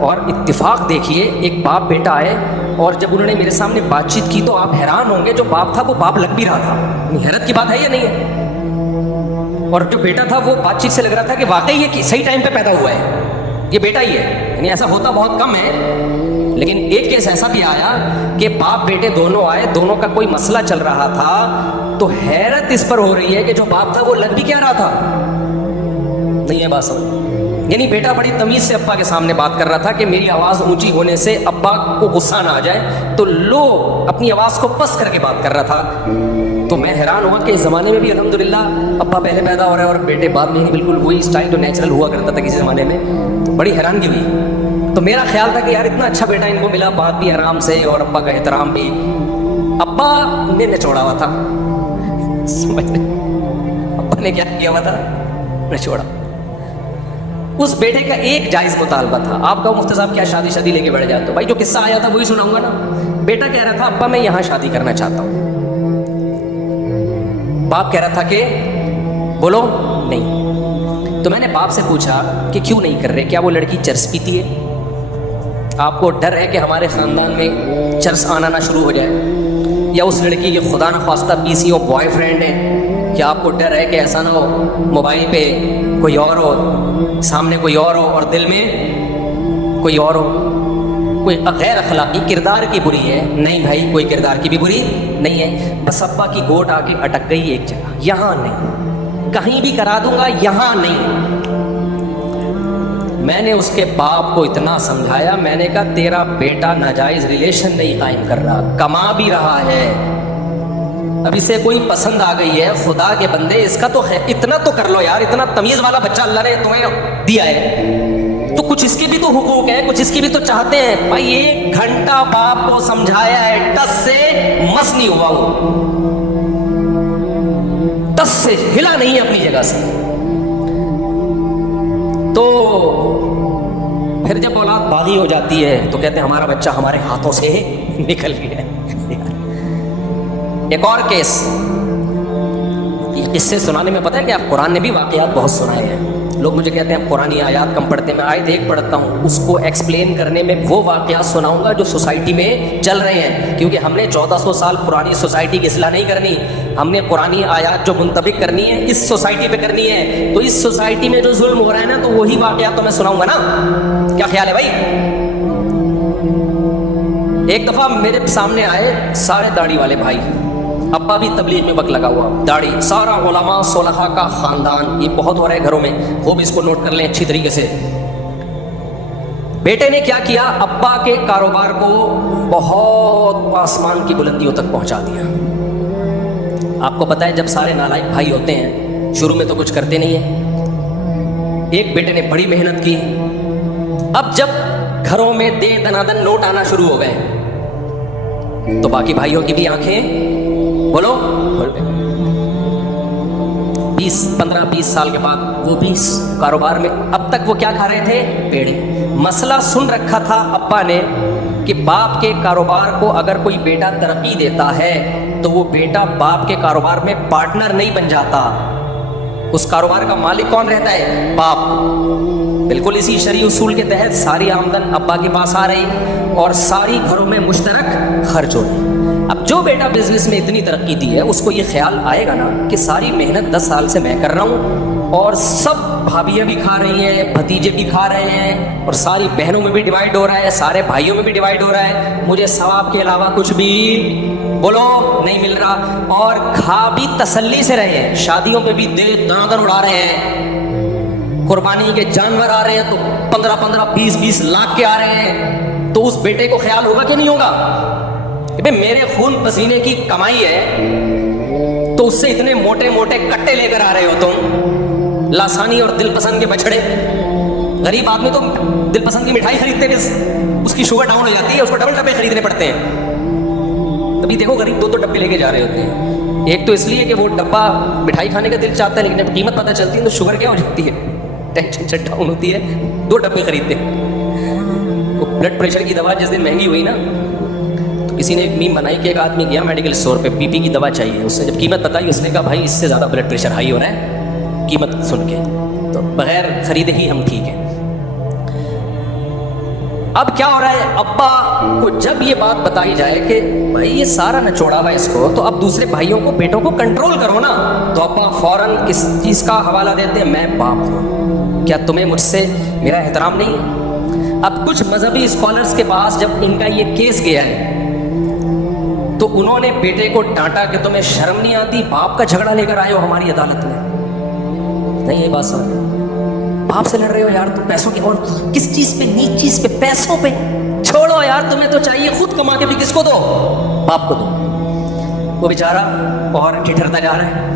اور اتفاق دیکھیے, ایک باپ بیٹا آئے, اور جب انہوں نے میرے سامنے بات چیت کی تو آپ حیران ہوں گے, جو باپ تھا وہ باپ لگ بھی رہا تھا. حیرت کی بات ہے یا نہیں ہے؟ اور جو بیٹا تھا وہ بات چیت سے لگ رہا تھا کہ واقعی یہ صحیح ٹائم پہ پیدا ہوا ہے, یہ بیٹا ہی ہے. یعنی ایسا ہوتا بہت کم ہے, لیکن ایک کیس ایسا بھی آیا کہ باپ بیٹے دونوں آئے, دونوں کا کوئی مسئلہ چل رہا تھا, تو حیرت اس پر ہو رہی ہے کہ جو باپ تھا وہ لگ بھی کیا رہا تھا. نہیں ہے بات سمجھ, یعنی بیٹا بڑی تمیز سے ابا کے سامنے بات کر رہا تھا کہ میری آواز اونچی ہونے سے ابا کو غصہ نہ آ جائے، تو لو اپنی آواز کو پس کر کے بات کر رہا تھا. تو میں حیران ہوا کہ اس زمانے میں بھی الحمدللہ ابا پہلے پیدا ہو رہا ہے اور بیٹے بعد میں ہی، بالکل وہی اسٹائل جو نیچرل ہوا کرتا تھا کسی زمانے میں. تو بڑی حیرانگی ہوئی. تو میرا خیال تھا کہ یار اتنا اچھا بیٹا ان کو ملا، بات بھی آرام سے اور ابا کا احترام بھی. ابا نے نچوڑا ہوا تھا، سمجھ رہے؟ ابا نے کیا کیا ہوا تھا؟ نچوڑا. اس بیٹے کا ایک جائز مطالبہ تھا. آپ کا مفتی صاحب کیا شادی لے کے بیٹھ جاتے ہو؟ بھائی جو قصہ آیا تھا وہی سناؤں گا نا. بیٹا کہہ رہا تھا ابا میں یہاں شادی کرنا چاہتا ہوں. باپ کہہ رہا تھا کہ بولو نہیں. تو میں نے باپ سے پوچھا کہ کیوں نہیں کر رہے؟ کیا وہ لڑکی چرس پیتی ہے؟ آپ کو ڈر ہے کہ ہمارے خاندان میں چرس آنا نہ شروع ہو جائے؟ یا اس لڑکی کے خدا نخواستہ PCO بوائے فرینڈ ہے؟ کیا آپ کو ڈر ہے کہ ایسا نہ ہو موبائل پہ کوئی اور ہو، سامنے کوئی اور ہو اور دل میں کوئی اور ہو؟ کوئی غیر اخلاقی کردار کی بری ہے؟ نہیں بھائی، کوئی کردار کی بھی بری نہیں ہے. بس ابا کی گوٹ آ کے اٹک گئی ایک جگہ، یہاں نہیں، کہیں بھی کرا دوں گا، یہاں نہیں. میں نے اس کے باپ کو اتنا سمجھایا، میں نے کہا تیرا بیٹا ناجائز ریلیشن نہیں قائم کر رہا، کما بھی رہا ہے، اب اسے کوئی پسند آ گئی ہے، خدا کے بندے اس کا تو اتنا تو کر لو یار. اتنا تمیز والا بچہ اللہ نے تمہیں دیا ہے تو کچھ اس کے بھی تو حقوق ہے، کچھ اس کی بھی تو چاہتے ہیں. بھائی 1 گھنٹہ باپ کو سمجھایا ہے، ٹس سے مس نہیں ہوا، وہ ٹس سے ہلا نہیں ہے اپنی جگہ سے. تو پھر جب اولاد باغی ہو جاتی ہے تو کہتے ہیں ہمارا بچہ ہمارے ہاتھوں سے نکل گیا. ایک اور کیس، یہ قصے سنانے میں پتہ ہے کہ آپ قرآن نے بھی واقعات بہت سنائے ہیں. لوگ مجھے کہتے ہیں قرآن آیات کم پڑھتے ہیں، میں آیت 1 پڑھتا ہوں، اس کو ایکسپلین کرنے میں وہ واقعات سناؤں گا جو سوسائٹی میں چل رہے ہیں. کیونکہ ہم نے 1400 سال پرانی سوسائٹی کی اصلاح نہیں کرنی، ہم نے قرآن آیات جو منطبق کرنی ہے اس سوسائٹی پہ کرنی ہے. تو اس سوسائٹی میں جو ظلم ہو رہا ہے نا، تو وہی واقعات تو میں سناؤں گا نا. کیا خیال ہے بھائی؟ ایک دفعہ میرے سامنے آئے سارے داڑھی والے بھائی، ابا بھی تبلیغ میں وقت لگا ہوا، داڑھی، سارا علماء صلحاء کا خاندان. یہ بہت ہو رہا ہے گھروں میں، خوب اس کو نوٹ کر لیں اچھی طریقے سے. بیٹے نے کیا کیا؟ ابا کے کاروبار کو بہت آسمان کی بلندیوں تک پہنچا دیا. آپ کو پتا ہے جب سارے نالائق بھائی ہوتے ہیں شروع میں تو کچھ کرتے نہیں ہیں. ایک بیٹے نے بڑی محنت کی. اب جب گھروں میں دے دنادن نوٹ آنا شروع ہو گئے تو باقی بھائیوں کی بھی آنکھیں بولو 15-20 سال کے بعد وہ بھی کاروبار میں. اب تک وہ کیا کھا رہے تھے؟ پیڑے. مسئلہ سن رکھا تھا ابا نے کہ باپ کے کاروبار کو اگر کوئی بیٹا ترقی دیتا ہے تو وہ بیٹا باپ کے کاروبار میں پارٹنر نہیں بن جاتا. اس کاروبار کا مالک کون رہتا ہے؟ باپ. بالکل اسی شرعی اصول کے تحت ساری آمدن ابا کے پاس آ رہی اور ساری گھروں میں مشترک خرچ ہو رہی. اب جو بیٹا بزنس میں اتنی ترقی دی ہے اس کو یہ خیال آئے گا نا کہ ساری محنت 10 سال سے میں کر رہا ہوں اور سب بھابیاں بھی کھا رہی ہیں، بھتیجے بھی کھا رہے ہیں اور ساری بہنوں میں بھی ڈیوائیڈ ہو رہا ہے، سارے بھائیوں میں بھی ڈیوائیڈ ہو رہا ہے، مجھے ثواب کے علاوہ کچھ بھی بولو نہیں مل رہا. اور کھا بھی تسلی سے رہے ہیں، شادیوں میں بھی دل داندر اڑا رہے ہیں، قربانی کے جانور آ رہے ہیں تو 15-20 لاکھ کے آ رہے ہیں. تو اس بیٹے کو خیال ہوگا کہ نہیں ہوگا کہ میرے خون پسینے کی کمائی ہے تو اس سے اتنے موٹے موٹے کٹے لے کر آ رہے ہو تم، لاسانی اور دل پسند کے بچڑے. غریب آدمی تو دل پسند کی مٹھائی خریدتے ہیں، اس کی شوگر ڈاؤن ہو جاتی ہے، اس کو ڈبل ڈبے خریدنے پڑتے ہیں. تبھی دیکھو غریب 2 ڈبے لے کے جا رہے ہوتے ہیں. ایک تو اس لیے کہ وہ ڈبہ مٹھائی کھانے کا دل چاہتا ہے، لیکن جب قیمت پتہ چلتی ہے تو شوگر کیا ہو جاتی ہے، ٹینشن ڈاؤن ہوتی ہے، 2 ڈبے خریدتے. بلڈ پریشر کی دوا جس دن مہنگی ہوئی نا تو کسی نے ایک میم بنائی کہ ایک آدمی گیا میڈیکل اسٹور پہ، بی پی کی دوا چاہیے. اس نے جب قیمت بتائی اس نے کہا بھائی اس سے زیادہ بلڈ پریشر ہائی ہو رہا ہے، قیمت سن کے تو بغیر خریدے ہی ہم ٹھیک ہیں. اب کیا ہو رہا ہے، ابا کو جب یہ بات بتائی جائے کہ بھائی یہ سارا نچوڑا ہوا اس کو، تو اب دوسرے بھائیوں کو بیٹوں کو کنٹرول کرو نا. تو ابا فوراً کس چیز کا حوالہ دیتے ہیں؟ میں باپ ہوں، کیا تمہیں مجھ سے میرا احترام نہیں؟ اب کچھ مذہبی اسکالرز کے پاس جب ان کا یہ کیس گیا ہے تو انہوں نے بیٹے کو ڈانٹا کہ تمہیں شرم نہیں آتی، باپ کا جھگڑا لے کر آئے ہو ہماری عدالت میں. نہیں یہ بات سمجھ، باپ سے لڑ رہے ہو یار تم پیسوں کے, اور کس چیز پہ, نیچ چیز پہ, پیسوں پہ. چھوڑو یار, تمہیں تو چاہیے خود کما کے بھی کس کو دو, باپ کو دو. وہ بیچارہ اور ٹھٹھرتا جا رہا ہے.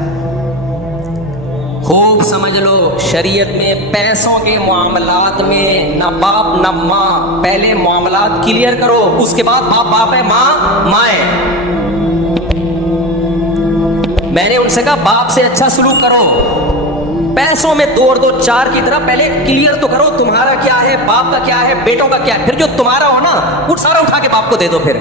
خوب سمجھ لو, شریعت میں پیسوں کے معاملات میں نہ باپ نہ ماں, پہلے معاملات کلیئر کرو, اس کے بعد باپ باپ ہے, ماں ماں ہے. میں نے ان سے کہا باپ سے اچھا سلوک کرو, پیسوں میں توڑ دو چار کی طرح, پہلے کلیئر تو کرو تمہارا کیا ہے, باپ کا کیا ہے, بیٹوں کا کیا ہے, پھر جو تمہارا ہو نا وہ سارا اٹھا کے باپ کو دے دو. پھر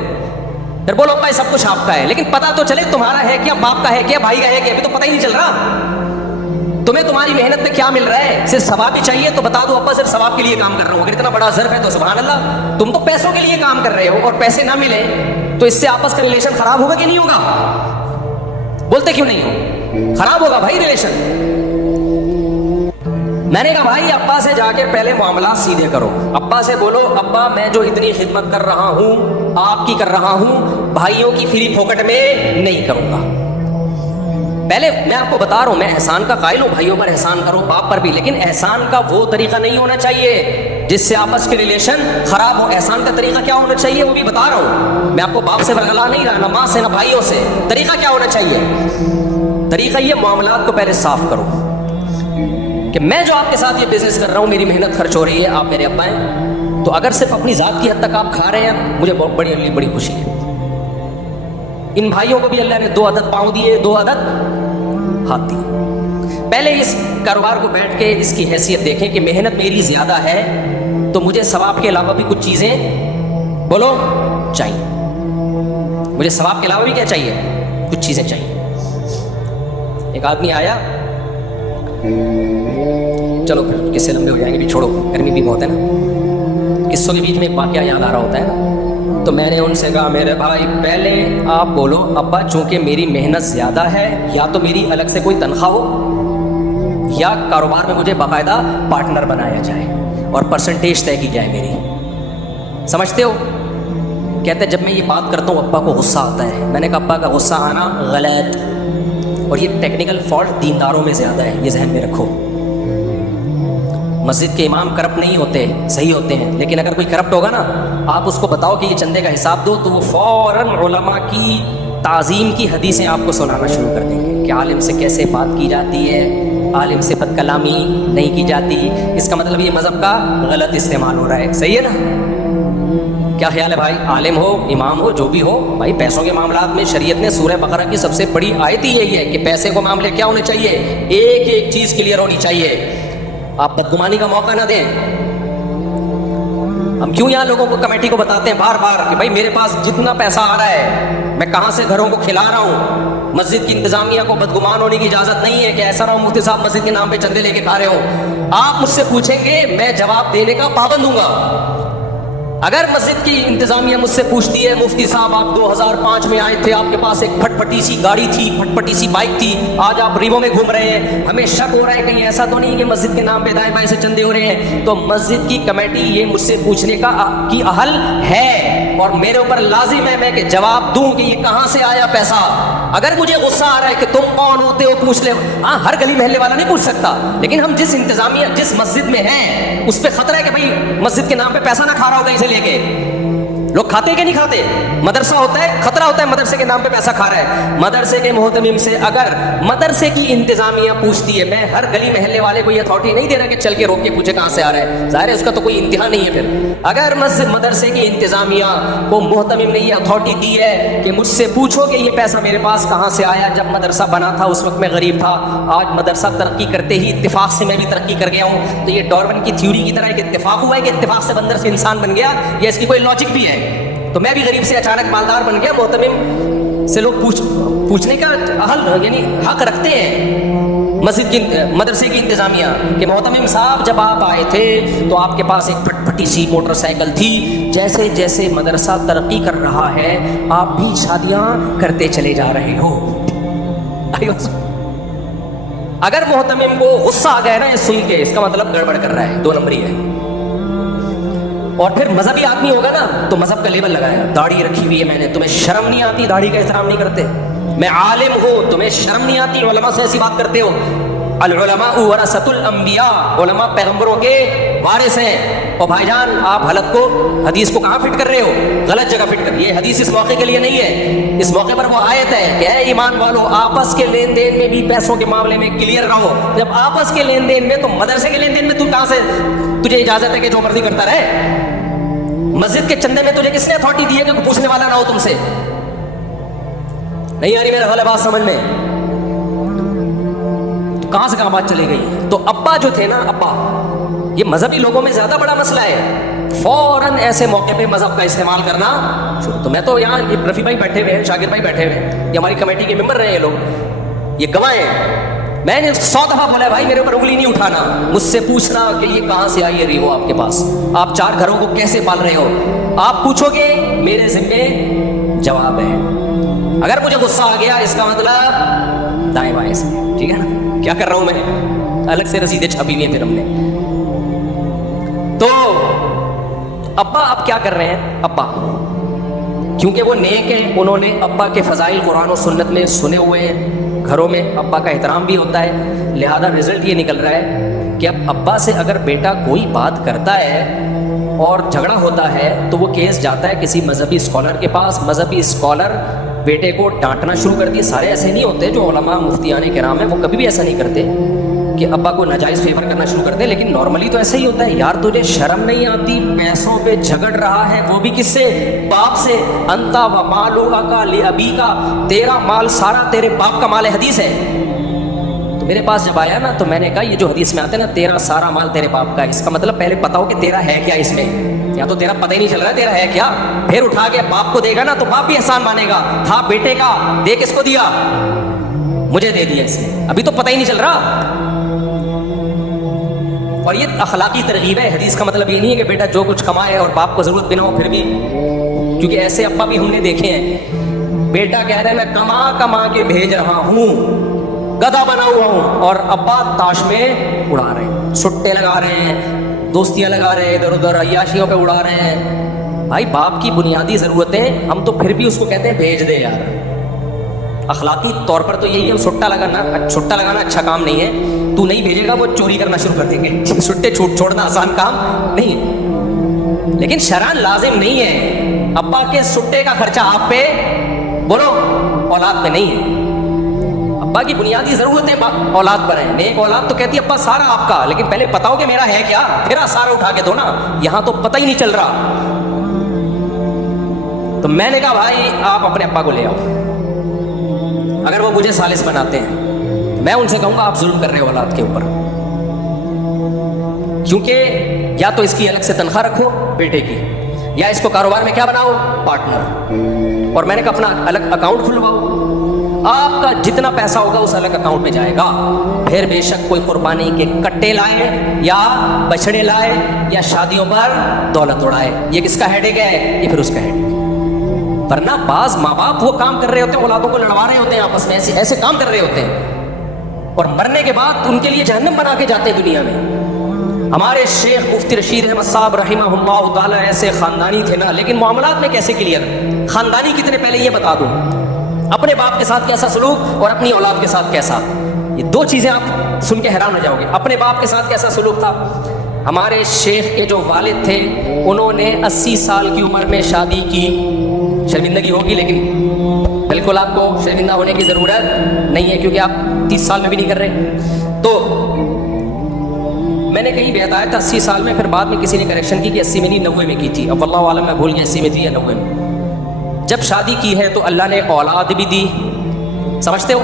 بولو بھائی سب کچھ آپ کا ہے, لیکن پتا تو چلے تمہارا ہے کیا, باپ کا ہے کیا, بھائی کا ہے کیا, ابھی تو پتہ ہی نہیں چل رہا. تمہیں تمہاری محنت میں کیا مل رہا ہے, صرف ثواب ہی چاہیے تو بتا دو ابا صرف ثواب کے لیے کام کر رہا ہوں. اگر اتنا بڑا ظرف ہے تو سبحان اللہ. تم تو پیسوں کے لیے کام کر رہے ہو اور پیسے نہ ملے تو اس سے آپس کا ریلیشن خراب ہوگا کہ نہیں ہوگا؟ بولتے کیوں نہیں ہو؟ خراب ہوگا بھائی ریلیشن. میں نے کہا بھائی ابا سے جا کے پہلے معاملات سیدھے کرو. ابا سے بولو ابا میں جو اتنی خدمت کر رہا ہوں آپ کی کر رہا ہوں, بھائیوں کی فری پھوکٹ میں نہیں کروں گا. پہلے میں آپ کو بتا رہا ہوں, میں احسان کا قائل ہوں, بھائیوں پر احسان کرو, باپ پر بھی, لیکن احسان کا وہ طریقہ نہیں ہونا چاہیے جس سے آپس کے ریلیشن خراب ہو. احسان کا طریقہ کیا ہونا چاہیے وہ بھی بتا رہا ہوں. میں آپ کو باپ سے برگلا نہیں رہا, نہ ماں سے نہ بھائیوں سے. طریقہ کیا ہونا چاہیے؟ طریقہ یہ معاملات کو پہلے صاف کرو کہ میں جو آپ کے ساتھ یہ بزنس کر رہا ہوں, میری محنت خرچ ہو رہی ہے, آپ میرے ابا ہیں, تو اگر صرف اپنی ذات کی حد تک آپ کھا رہے ہیں مجھے بہت بڑی خوشی ہے. ان بھائیوں کو بھی اللہ نے 2 عدد پاؤں دیے, 2 عدد ہاتھ دیے. پہلے اس کاروبار کو بیٹھ کے اس کی حیثیت دیکھیں کہ محنت میری زیادہ ہے تو مجھے ثواب کے علاوہ بھی کچھ چیزیں بولو چاہیے. مجھے ثواب کے علاوہ بھی کیا چاہیے؟ کچھ چیزیں چاہیے. ایک آدمی آیا, چلو پھر قصے لمبے ہو جائیں گے, بھی چھوڑو, گرمی بھی بہت ہے نا, قصوں کے بیچ میں ایک واقعہ یاد آ رہا ہوتا ہے نا. تو میں نے ان سے کہا میرے بھائی پہلے آپ بولو ابا چونکہ میری محنت زیادہ ہے, یا تو میری الگ سے کوئی تنخواہ ہو یا کاروبار میں مجھے باقاعدہ پارٹنر بنایا جائے اور پرسنٹیج طے کی جائے میری. سمجھتے ہو؟ کہتے جب میں یہ بات کرتا ہوں ابا کو غصہ آتا ہے. میں نے کہا ابا کا غصہ آنا غلط, اور یہ ٹیکنیکل فالٹ دینداروں میں زیادہ ہے, یہ ذہن میں رکھو. مسجد کے امام کرپٹ نہیں ہوتے, صحیح ہوتے ہیں, لیکن اگر کوئی کرپٹ ہوگا نا آپ اس کو بتاؤ کہ یہ چندے کا حساب دو تو وہ فوراً علماء کی تعظیم کی حدیثیں آپ کو سنانا شروع کر دیں گے کہ عالم سے کیسے بات کی جاتی ہے, عالم سے بد کلامی نہیں کی جاتی. اس کا مطلب یہ مذہب کا غلط استعمال ہو رہا ہے. صحیح ہے نا؟ کیا خیال ہے بھائی؟ عالم ہو امام ہو جو بھی ہو, بھائی پیسوں کے معاملات میں شریعت نے سورہ بقرہ کی سب سے بڑی آیت ہی یہی ہے کہ پیسے کو معاملے کیا ہونے چاہیے, ایک چیز کلیئر ہونی چاہیے. آپ بدگمانی کا موقع نہ دیں. ہم کیوں یہاں لوگوں کو کمیٹی کو بتاتے ہیں بار بار کہ بھائی میرے پاس جتنا پیسہ آ رہا ہے میں کہاں سے گھروں کو کھلا رہا ہوں. مسجد کی انتظامیہ کو بدگمان ہونے کی اجازت نہیں ہے کہ ایسا نہ ہو مفتی صاحب مسجد کے نام پہ چندے لے کے کھا رہے ہو. آپ مجھ سے پوچھیں گے میں جواب دینے کا پابند ہوں گا. اگر مسجد کی انتظامیہ مجھ سے پوچھتی ہے مفتی صاحب آپ 2005 میں آئے تھے, آپ کے پاس ایک پھٹ پھٹی سی گاڑی تھی, پھٹ پھٹی سی بائک تھی, آج آپ ریبوں میں گھوم رہے ہیں, ہمیں شک ہو رہا ہے کہیں ایسا تو نہیں کہ مسجد کے نام پہ دائیں بائیں سے چندے ہو رہے ہیں, تو مسجد کی کمیٹی یہ مجھ سے پوچھنے کا کی اہل ہے اور میرے اوپر لازم ہے میں کہ جواب دوں کہ یہ کہاں سے آیا پیسہ. اگر مجھے غصہ آ رہا ہے کہ تم کون ہوتے ہو پوچھ لے, ہاں ہر گلی محلے والا نہیں پوچھ سکتا, لیکن ہم جس انتظامیہ جس مسجد میں ہیں اس پہ خطرہ ہے کہ بھائی مسجد کے نام پہ پیسہ نہ کھا رہا ہو کہیں سے لے کے. لوگ کھاتے کہ نہیں کھاتے؟ مدرسہ ہوتا ہے, خطرہ ہوتا ہے مدرسے کے نام پہ پیسہ کھا رہا ہے. مدرسے کے محتمم سے اگر مدرسے کی انتظامیہ پوچھتی ہے, میں ہر گلی محلے والے کو یہ اتھارٹی نہیں دے رہا کہ چل کے روک کے پوچھے کہاں سے آ رہا ہے, ظاہر ہے اس کا تو کوئی انتہا نہیں ہے. پھر اگر مدرسے کی انتظامیہ کو محتمم نے یہ اتھارٹی دی ہے کہ مجھ سے پوچھو کہ یہ پیسہ میرے پاس کہاں سے آیا, جب مدرسہ بنا تھا اس وقت میں غریب تھا, آج مدرسہ ترقی کرتے ہی اتفاق سے میں بھی ترقی کر گیا ہوں, تو یہ ڈارون کی تھیوری کی طرح ایک اتفاق ہوا ہے کہ اتفاق سے بندر سے انسان بن گیا, یا اس کی کوئی لاجک بھی ہے؟ تو میں بھی غریب سے اچانک مالدار بن گیا. محتمم سے لوگ پوچھنے کا اہل یعنی حق رکھتے ہیں مسجد کی مدرسے کی انتظامیہ کہ محتمم صاحب جب آپ آئے تھے تو آپ کے پاس ایک پھٹ پھٹی سی موٹر سائیکل تھی, جیسے جیسے مدرسہ ترقی کر رہا ہے آپ بھی شادیاں کرتے چلے جا رہے ہو. اگر محتمم کو غصہ آ گیا نا یہ سن کے, اس کا مطلب گڑبڑ کر رہا ہے, 2 نمبری ہے. اور پھر مذہبی آدمی ہوگا نا تو مذہب کا لیبل لگایا, داڑھی رکھی ہوئی ہے میں نے, تمہیں شرم نہیں آتی, داڑھی کا احترام نہیں کرتے. میں عالم ہوں, تمہیں شرم نہیں آتی, علماء سے ایسی بات کرتے ہو. العلماء ورثۃ الانبیاء، علماء پیغمبروں کے وارث ہیں. اور بھائی جان آپ حلق کو، حدیث کو کہاں فٹ کر رہے ہو؟ غلط جگہ فٹ کر رہے. یہ حدیث اس موقع کے لیے نہیں ہے. اس موقع پر وہ آیت ہے کہ اے ایمان والو آپس کے لین دین میں بھی پیسوں کے معاملے میں کلیئر رہو. جب آپس کے لین دین میں، تو مدرسے کے لین دین میں تو کہاں سے تجھے اجازت ہے کہ جو مرضی کرتا رہے؟ مسجد کے چندے میں تجھے کس نے اتھارٹی دی ہے کہ پوچھنے والا نہ ہو تم سے؟ نہیں آ رہی میرے غلط بات سمجھ میں؟ کہاں سے کہاں بات چلی گئی؟ تو ابا جو تھے نا، ابا، یہ مذہبی لوگوں میں زیادہ بڑا مسئلہ ہے. فوراً ایسے موقع پہ مذہب کا استعمال کرنا شروع. تو میں تو یہاں یہ رفیع بھائی بیٹھے ہوئے ہیں، شاگرد بھائی بیٹھے ہوئے ہیں، یہ ہماری کمیٹی کے ممبر رہے ہیں، یہ لوگ یہ گواہ ہیں. میں نے 100 دفعہ بولا بھائی میرے اوپر انگلی نہیں اٹھانا، مجھ سے پوچھنا کہ یہ کہاں سے آئی ہے ریو آپ کے پاس، آپ 4 گھروں کو کیسے پال رہے ہو؟ آپ پوچھو گے میرے ذمے جواب ہے. اگر مجھے غصہ آ گیا اس کا مطلب دائیں بائیں سے، ٹھیک ہے نا؟ کیا کر رہا ہوں میں؟ الگ سے رسیدیں چھپی ہوئی ہیں پھر ہم نے. تو ابا اب کیا کر رہے ہیں؟ ابا کیونکہ وہ نیک ہیں، انہوں نے ابا کے فضائل قرآن و سنت میں سنے ہوئے ہیں، گھروں میں ابا کا احترام بھی ہوتا ہے، لہذا رزلٹ یہ نکل رہا ہے کہ اب ابا سے اگر بیٹا کوئی بات کرتا ہے اور جھگڑا ہوتا ہے تو وہ کیس جاتا ہے کسی مذہبی اسکالر کے پاس. مذہبی اسکالر بیٹے کو ڈانٹنا شروع کر دیے. سارے ایسے نہیں ہوتے، جو علماء مفتیان کرام ہیں وہ کبھی بھی ایسا نہیں کرتے کہ ابا کو ناجائز فیور کرنا شروع کر دے، لیکن نارملی تو ایسا ہی ہوتا ہے. یار تجھے شرم نہیں آتی؟ پیسوں پہ جھگڑ رہا ہے، وہ بھی کس سے؟ باپ سے. انتا و مالک لابیک، تیرا مال سارا تیرے باپ کا مال ہے. حدیث ہے. تو میرے پاس جب آیا نا تو میں نے کہا یہ جو حدیث میں آتے ہیں نا تیرا سارا مال تیرے باپ کا ہے، اس کا مطلب پہلے پتا ہو کہ تیرا ہے کیا اس میں. یا تو تیرا پتہ ہی نہیں چل رہا ہے تیرا ہے کیا. پھر اٹھا کے باپ کو دے گا نا تو باپ بھی احسان مانے گا، تھا بیٹے کا، دے کس کو دیا؟ مجھے دے دیا اس نے، ابھی تو پتہ ہی نہیں چل رہا. اور یہ اخلاقی ترغیب ہے. حدیث کا مطلب یہ نہیں ہے کہ بیٹا جو کچھ کمائے اور باپ کو ضرورت بھی نہ ہو پھر بھی، کیونکہ ایسے ابا بھی ہم نے دیکھے ہیں. بیٹا کہہ رہا ہے میں کما کما کے بھیج رہا ہوں، گدھا بنا ہوا ہوں، اور ابا تاش میں اڑا رہے ہیں، سٹے لگا رہے ہیں، دوستیاں لگا رہے ہیں، ادھر ادھر عیاشیوں پہ اڑا رہے ہیں. بھائی باپ کی بنیادی ضرورتیں ہم تو پھر بھی اس کو کہتے ہیں بھیج دے یار. اخلاقی طور پر تو یہی ہے. چھٹا لگانا اچھا کام نہیں ہے. تو نہیں بھیجے گا وہ چوری کرنا شروع کر دیں گے. چھٹے چھوڑنا آسان کام نہیں ہے، لیکن شرعاً لازم نہیں ہے. ابا کے سٹے کا خرچہ آپ پہ، بولو، اولاد پہ نہیں ہے. ابا کی بنیادی ضرورتیں اولاد پر ہیں. نیک اولاد تو کہتی ہے ابا سارا آپ کا، لیکن پہلے بتاؤ کہ میرا ہے کیا، پھر سارا اٹھا کے دو نا. یہاں تو پتہ ہی نہیں چل رہا. تو میں نے کہا بھائی آپ اپنے ابا کو لے آؤ، اگر وہ مجھے ثالث بناتے ہیں میں ان سے کہوں گا آپ ظلم کر رہے ہو اولاد کے اوپر. کیونکہ یا تو اس کی الگ سے تنخواہ رکھو بیٹے کی، یا اس کو کاروبار میں کیا بناؤ؟ پارٹنر. اور میں نے کہا اپنا الگ اکاؤنٹ کھلواؤ، آپ کا جتنا پیسہ ہوگا اس الگ اکاؤنٹ میں جائے گا. پھر بے شک کوئی قربانی کے کٹے لائے یا بچڑے لائے یا شادیوں پر دولت اڑائے، یہ کس کا ہیڈیک ہے؟ یہ پھر اس کا ہیڈیک. ورنہ بعض ماں باپ وہ کام کر رہے ہوتے ہیں، اولادوں کو لڑوا رہے ہوتے ہیں آپس میں، ایسے کام کر رہے ہوتے ہیں، اور مرنے کے بعد ان کے لیے جہنم بنا کے جاتے ہیں دنیا میں. ہمارے شیخ مفتی رشید احمد صاحب رحمہ اللہ تعالیٰ ایسے خاندانی تھے نا، لیکن معاملات میں کیسے کلیئر؟ خاندانی کتنے پہلے یہ بتا دوں، اپنے باپ کے ساتھ کیسا سلوک اور اپنی اولاد کے ساتھ کیسا. یہ 2 چیزیں آپ سن کے حیران ہو جاؤ گے. اپنے باپ کے ساتھ کیسا سلوک تھا؟ ہمارے شیخ کے جو والد تھے انہوں نے 80 سال کی عمر میں شادی کی. شرمندگی ہوگی لیکن بالکل آپ کو شرمندہ ہونے کی ضرورت نہیں ہے، کیونکہ آپ 30 سال میں بھی نہیں کر رہے. تو میں نے کہیں بھی بتایا تھا 80 سال میں، پھر بعد میں کسی نے کریکشن کی کہ 80 میں نہیں 90 میں کی تھی. اب واللہ عالم میں بھول گیا 80 میں تھی یا 90 میں. جب شادی کی ہے تو اللہ نے اولاد بھی دی. سمجھتے ہو؟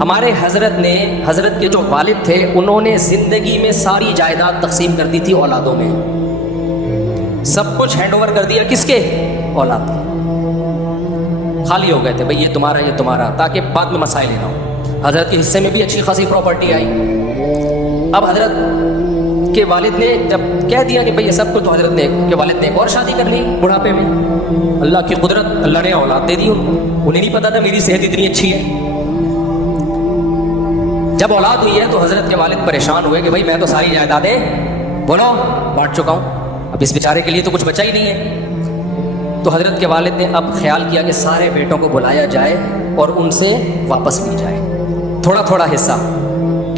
ہمارے حضرت کے جو والد تھے انہوں نے زندگی میں ساری جائیداد تقسیم کر دی تھی اولادوں میں. سب کچھ ہینڈ اوور کر دیا کس کے؟ اولاد کے. خالی ہو گئے تھے بھئی یہ تمہارا، تاکہ بعد میں مسائل نہ ہو. حضرت کے حصے میں بھی اچھی خاصی پراپرٹی آئی. اب حضرت کے والد نے جب کہہ دیا کہ بھئی یہ سب کچھ، تو حضرت کے والد نے ایک اور شادی کر لی بڑھاپے میں. اللہ کی قدرت، اللہ نے اولاد دے دی ان کو. انہیں نہیں پتا تھا میری صحت اتنی اچھی ہے. جب اولاد ہوئی ہے تو حضرت کے والد پریشان ہوئے کہ بھئی میں تو ساری جائیدادیں بولو بانٹ چکا ہوں، اب اس بیچارے کے لیے تو کچھ بچا ہی نہیں ہے. تو حضرت کے والد نے اب خیال کیا کہ سارے بیٹوں کو بلایا جائے اور ان سے واپس لی جائے تھوڑا تھوڑا حصہ.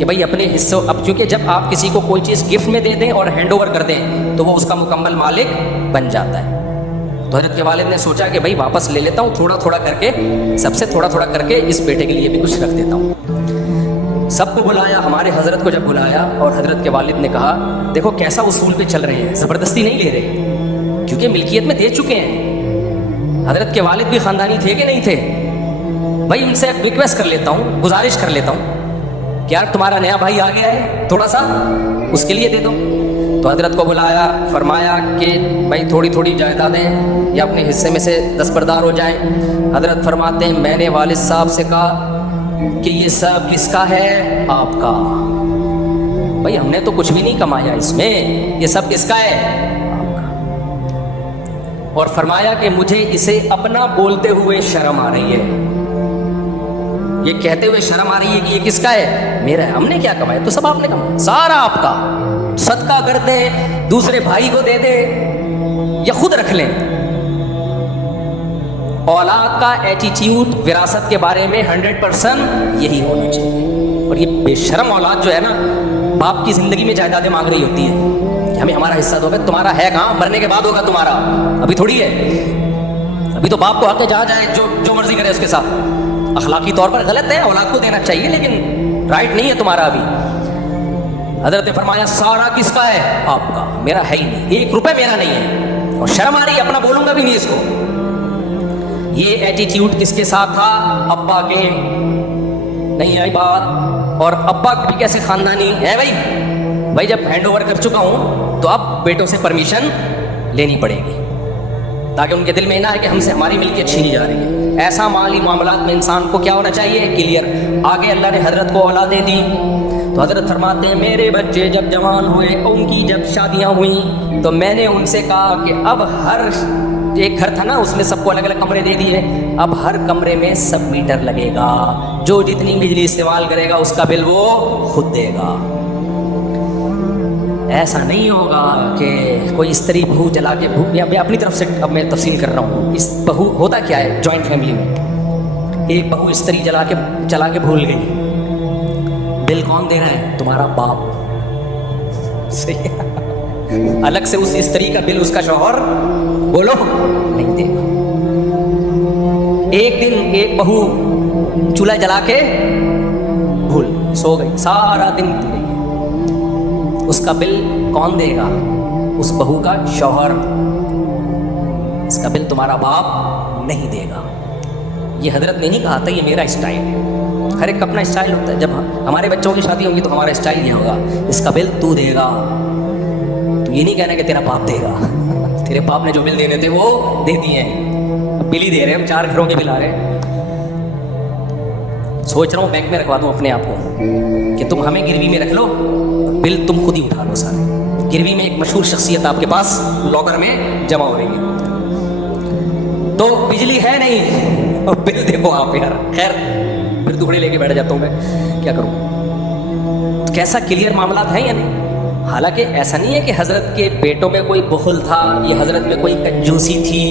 کہ بھائی اپنے حصوں، اب کیونکہ جب آپ کسی کو کوئی چیز گفٹ میں دے دیں اور ہینڈ اوور کر دیں تو وہ اس کا مکمل مالک بن جاتا ہے. تو حضرت کے والد نے سوچا کہ بھائی واپس لے لیتا ہوں، تھوڑا تھوڑا کر کے، سب سے تھوڑا تھوڑا کر کے اس بیٹے کے لیے بھی کچھ رکھ دیتا ہوں. سب کو بلایا، ہمارے حضرت کو جب بلایا اور حضرت کے والد نے کہا دیکھو کیسا اصول پہ چل رہے ہیں، زبردستی نہیں لے رہے کیونکہ ملکیت میں دے چکے ہیں. حضرت کے والد بھی خاندانی تھے کہ نہیں تھے؟ بھائی ان سے ریکویسٹ کر لیتا ہوں، گزارش کر لیتا ہوں کہ یار تمہارا نیا بھائی آ گیا ہے، تھوڑا سا اس کے لیے دے دو. تو حضرت کو بلایا، فرمایا کہ بھائی تھوڑی تھوڑی جائیدادیں یا اپنے حصے میں سے دستبردار ہو جائیں. حضرت فرماتے ہیں میں نے والد صاحب سے کہا کہ یہ سب کس کا ہے؟ آپ کا. بھائی ہم نے تو کچھ بھی نہیں کمایا اس میں، یہ سب کس کا ہے؟ آپ کا. اور فرمایا کہ مجھے اسے اپنا بولتے ہوئے شرم آ رہی ہے، یہ کہتے ہوئے شرم آ رہی ہے کہ یہ کس کا ہے؟ میرا ہے. ہم نے کیا کمایا؟ تو سب آپ نے کمایا، سارا آپ کا. صدقہ کر دیں، دوسرے بھائی کو دے دیں یا خود رکھ لیں. اولاد کا ایٹیٹیوڈ وراثت کے بارے میں 100% یہی ہونا چاہیے. اور یہ بے شرم اولاد جو ہے نا، باپ کی زندگی میں جائیدادیں مانگ رہی ہوتی ہے کہ ہمیں ہمارا حصہ دو. گے تمہارا ہے کہاں؟ مرنے کے بعد ہوگا تمہارا، ابھی تھوڑی ہے. ابھی تو باپ کو حق ہے جہاں جائے جو مرضی کرے اس کے ساتھ. اخلاقی طور پر غلط ہے، اولاد کو دینا چاہیے لیکن رائٹ نہیں ہے تمہارا ابھی. حضرت نے فرمایا سارا کس کا ہے؟ آپ کا. میرا ہے ہی نہیں، 1 روپے میرا نہیں ہے. اور شرم آ رہی ہے، اپنا بولوں گا بھی نہیں اس کو. یہ ایٹیٹیوڈ کس کے ساتھ تھا؟ ابا کے. نہیں آئی بات؟ اور ابا بھی کیسے خاندانی ہے بھائی جب ہینڈ اوور کر چکا ہوں تو اب بیٹوں سے پرمیشن لینی پڑے گی تاکہ ان کے دل میں نہ ہے کہ ہم سے ہماری ملکیت چھینی جا رہی ہے. ایسا مالی معاملات میں انسان کو کیا ہونا چاہیے؟ کلیئر. آگے اللہ نے حضرت کو اولادیں دی تو حضرت فرماتے ہیں میرے بچے جب جوان ہوئے، ان کی جب شادیاں ہوئیں تو میں نے ان سے کہا کہ اب ہر ایک گھر تھا نا، اس میں سب کو الگ الگ کمرے دے دیے، اب ہر کمرے میں سب میٹر لگے گا، جو جتنی بجلی استعمال کرے گا اس کا بل وہ خود دے گا. ایسا نہیں ہوگا کہ کوئی استری بہو جلا کے میں اپنی طرف سے اب میں تفصیل کر رہا ہوں. اس بہو ہوتا کیا ہے جوائنٹ فیملی میں، ایک بہو استری چلا کے بھول گئی، بل کون دے رہا ہے؟ تمہارا باپ. صحیح ہے، الگ سے اس استری کا بل اس کا شوہر بولو نہیں دے گا. ایک دن ایک بہو چولہا جلا کے بھول سو گئی، سارا دن پی رہی ہے، اس کا بل کون دے گا؟ اس بہو کا شوہر. اس کا بل تمہارا باپ نہیں دے گا. یہ حضرت نے نہیں کہا تھا یہ میرا اسٹائل ہے، ہر ایک اپنا اسٹائل ہوتا ہے. جب ہمارے بچوں کی شادی ہوگی تو ہمارا اسٹائل یہ ہوگا، اس کا بل تو دے گا. تو یہ نہیں کہنا کہ تیرا باپ دے گا، تیرے باپ نے جو بل دینے تھے وہ دے دیے ہیں، اب بل ہی دے رہے ہیں، 4 گھروں کے بل آ رہے ہیں. سوچ رہا ہوں بینک میں رکھوا دوں اپنے آپ کو کہ تم ہمیں گروی میں رکھ لو، بل تم خود ہی اٹھا لو سارے. گروی میں ایک مشہور شخصیت آپ کے پاس لاکر میں جمع ہو رہی ہے، تو بجلی ہے نہیں اور بل دیکھو آپ یار. خیر پھر ٹکڑے لے کے بیٹھ جاتا ہوں میں، کیا کروں. کیسا کلیئر معاملات ہیں یا نہیں؟ حالانکہ ایسا نہیں ہے کہ حضرت کے بیٹوں میں کوئی بخل تھا، یہ حضرت میں کوئی کنجوسی تھی.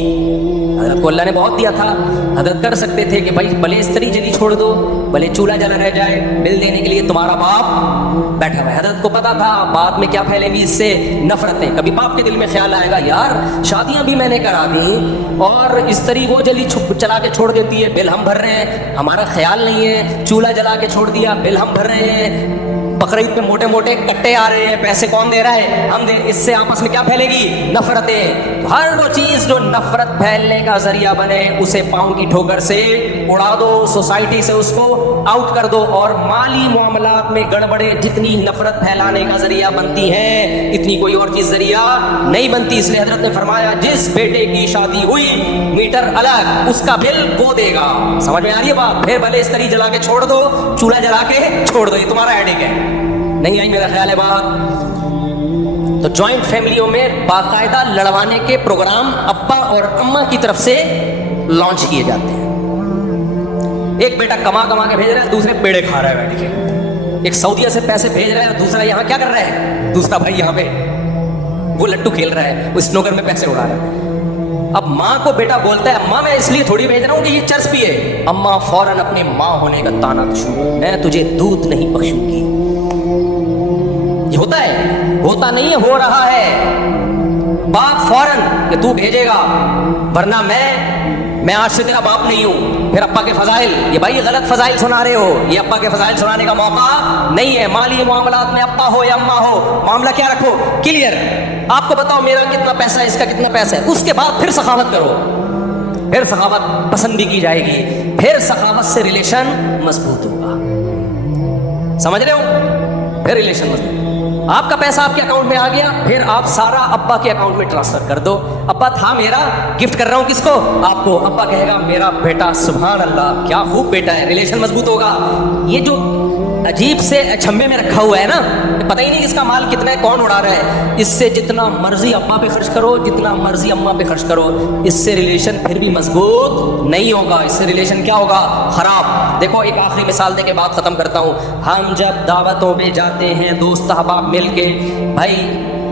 حضرت کو اللہ نے بہت دیا تھا، حضرت کر سکتے تھے کہ بھائی بھلے استری جلی چھوڑ دو، بھلے چولہا جلا رہ جائے، بل دینے کے لیے تمہارا باپ بیٹھا ہوا ہے. حضرت کو پتا تھا بعد میں کیا پھیلے گی اس سے نفرتیں. کبھی باپ کے دل میں خیال آئے گا یار شادیاں بھی میں نے کرا دی اور استری وہ جلی چلا کے چھوڑ دیتی ہے، بل ہم بھر رہے ہیں، ہمارا خیال نہیں ہے. چولہا جلا کے چھوڑ دیا، بل ہم بھر رہے ہیں. بقرعید پہ موٹے موٹے کٹے آ رہے ہیں، پیسے کون دے رہا ہے؟ ہم دے. اس سے آپس میں کیا پھیلے گی؟ نفرتیں. ہر وہ چیز جو نفرت پھیلنے کا ذریعہ بنے اسے پاؤں کی ٹھوکر سے اڑا دو، سوسائٹی سے اس کو آؤٹ کر دو. اور مالی معاملات میں گڑبڑیں جتنی نفرت پھیلانے کا ذریعہ بنتی ہیں اتنی کوئی اور چیز ذریعہ نہیں بنتی. اس لیے حضرت نے فرمایا جس بیٹے کی شادی ہوئی میٹر الگ، اس کا بل وہ دے گا. سمجھ میں آ رہی ہے بات؟ پھر بھلے استری جلا کے چھوڑ دو، چولہا جلا کے چھوڑ دو، یہ تمہارا ہیڈک ہے. نہیں آئی میرا خیال ہے بات؟ تو جوائنٹ فیملیوں میں باقاعدہ لڑوانے کے پروگرام ابا اور اماں کی طرف سے لانچ کیے جاتے ہیں. ایک بیٹا کما کے بھیج رہا ہے، دوسرے پیڑے کھا رہا ہے بیٹھ کے. ایک سعودیہ سے پیسے بھیج رہا ہے، دوسرا یہاں کیا کر رہا ہے؟ دوسرا بھائی یہاں پہ وہ لٹو کھیل رہا ہے، وہ اسنوکر میں پیسے اڑا رہا ہے. اب ماں کو بیٹا بولتا ہے اماں میں اس لیے تھوڑی بھیج رہا ہوں کہ یہ چرس بھی ہے. اماں فوراً اپنی ماں ہونے کا تانا شروع، میں تجھے دودھ نہیں بخشوں گی. ہوتا ہے؟ ہوتا نہیں ہے، ہو رہا ہے. باپ فوراً کہ تو بھیجے گا ورنہ میں آج سے تیرا باپ نہیں ہوں. پھر ابا کے فضائل، یہ بھائی غلط فضائل سنا رہے ہو، یہ ابا کے فضائل سنانے کا موقع نہیں ہے. مالی معاملات میں ابا ہو یا اماں ہو، معاملہ کیا رکھو کلیئر. آپ کو بتاؤ میرا کتنا پیسہ ہے، اس کا کتنا پیسہ ہے، اس کے بعد پھر سخاوت کرو. پھر سخاوت پسند بھی کی جائے گی، پھر سخاوت سے ریلیشن مضبوط ہوگا. سمجھ رہے ہو؟ پھر ریلیشن مضبوط. آپ کا پیسہ آپ کے اکاؤنٹ میں آ گیا، پھر آپ سارا ابا کے اکاؤنٹ میں ٹرانسفر کر دو. ابا تھا میرا، گفٹ کر رہا ہوں کس کو؟ آپ کو. ابا کہے گا میرا بیٹا سبحان اللہ کیا خوب بیٹا ہے، ریلیشن مضبوط ہوگا. یہ جو عجیب سے چھمبے میں رکھا ہوا ہے نا، پتہ ہی نہیں اس کا مال کتنا ہے، کون اڑا رہا ہے، اس سے جتنا مرضی ابا پہ خرچ کرو، جتنا مرضی اماں پہ خرچ کرو، اس سے ریلیشن پھر بھی مضبوط نہیں ہوگا. اس سے ریلیشن کیا ہوگا؟ خراب. دیکھو ایک آخری مثال دے کے بات ختم کرتا ہوں. ہم جب دعوتوں پہ جاتے ہیں دوست احباب مل کے، بھائی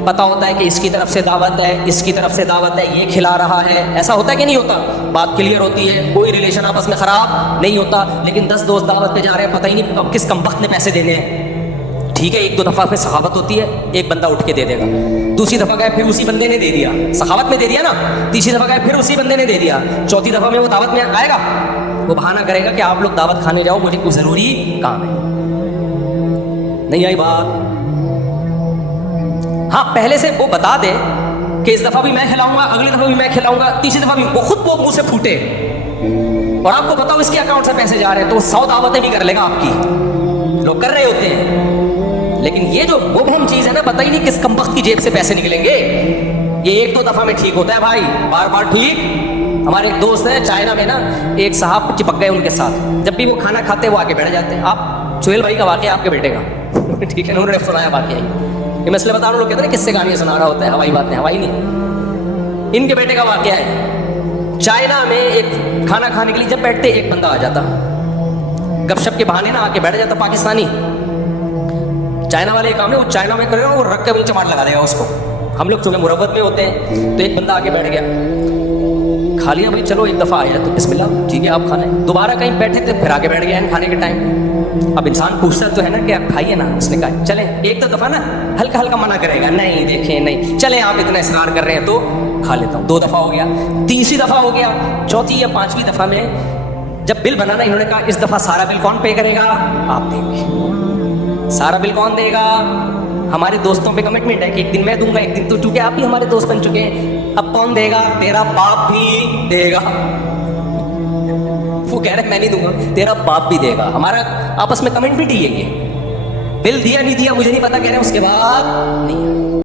پتہ ہوتا ہے کہ اس کی طرف سے دعوت ہے، اس کی طرف سے دعوت ہے، یہ کھلا رہا ہے، ایسا ہوتا ہے کہ نہیں ہوتا؟ بات کلیئر ہوتی ہے، کوئی ریلیشن آپس میں خراب نہیں ہوتا. لیکن 10 دوست دعوت پہ جا رہے ہیں، پتہ ہی نہیں کب کس کمبخت نے پیسے دینے ہیں. ٹھیک ہے، ایک دو دفعہ پہ سخاوت ہوتی ہے، ایک بندہ اٹھ کے دے دے گا. دوسری دفعہ گئے پھر اسی بندے نے دے دیا، سخاوت میں دے دیا نا. تیسری دفعہ گئے پھر اسی بندے نے دے دیا. چوتھی دفعہ میں وہ دعوت میں آئے گا، وہ بہانہ کرے گا کہ آپ لوگ دعوت کھانے جاؤ، مجھے کوئی ضروری کام ہے. نہیں آئی بات؟ ہاں پہلے سے وہ بتا دے کہ اس دفعہ بھی میں کھلاؤں گا، اگلی دفعہ بھی میں کھلاؤں گا، تیسری دفعہ بھی. وہ خود وہ منہ سے پھوٹے اور آپ کو بتاؤ اس کے اکاؤنٹ سے پیسے جا رہے ہیں، تو وہ 100 دعوتیں بھی کر لے گا آپ کی. لوگ کر رہے ہوتے ہیں، لیکن یہ جو مبہم چیز ہے نا، پتہ ہی نہیں کس کمبخت کی جیب سے پیسے نکلیں گے. یہ ایک دو دفعہ میں ٹھیک ہوتا ہے بھائی، بار بار ٹھیک. ہمارے ایک دوست ہیں چائنا میں نا، ایک صاحب چپک گئے ان کے ساتھ. جب بھی وہ کھانا کھاتے وہ آگے بیٹھ جاتے ہیں. آپ سہیل بھائی کا واقعہ آپ کے بیٹے کا ٹھیک ہے، انہوں نے سنایا واقعہ. یہ مسئلہ بتا رہا ہوں، لوگ کہتے ہیں کس سے کہانی سنا رہا ہوتا ہے، ہوائی بات ہے. ہوائی نہیں، ان کے بیٹے کا واقعہ ہے. چائنا میں ایک کھانا کھانے کے لیے جب بیٹھتے ایک بندہ آ جاتا، گپ شپ کے بہانے نا آ کے بیٹھ جاتا پاکستانی. چائنا والے کام ہے، وہ چائنا میں کرے گا، وہ رکھ کے بھی چماٹ لگا دے گا اس کو. ہم لوگ چونکہ مروت میں ہوتے ہیں، تو ایک بندہ آگے بیٹھ گیا، کھا لیا بھائی چلو ایک دفعہ آیا تو بسم اللہ ٹھیک ہے آپ کھا لیں. دوبارہ کہیں بیٹھے تھے پھر آگے بیٹھ گیا کھانے کے ٹائم. اب انسان پوچھتا تو ہے نا کہ آپ کھائیے نا. اس نے کہا چلیں ایک دو دفعہ نا ہلکا ہلکا منع کرے گا، نہیں دیکھیں نہیں چلیں آپ اتنا اصرار کر رہے ہیں تو کھا لیتا ہوں. 2 دفعہ ہو گیا، تیسری دفعہ ہو گیا، چوتھی یا 5ویں دفعہ میں جب بل بنانا، انہوں نے کہا اس دفعہ سارا بل کون پے کرے گا؟ آپ دیں گے. سارا بل کون دے گا؟ ہمارے دوستوں پہ کمٹمنٹ ہے کہ ایک دن میں دوں گا، ایک دن تو، چونکہ آپ ہی ہمارے دوست بن چکے ہیں. اب کون دے گا؟ تیرا باپ بھی دے گا. وہ کہہ رہے میں نہیں دوں گا، تیرا باپ بھی دے گا. ہمارا آپس میں کمنٹ بھی ہے. یہ بل دیا نہیں دیا مجھے نہیں پتا، کہہ رہے ہیں اس کے بعد نہیں.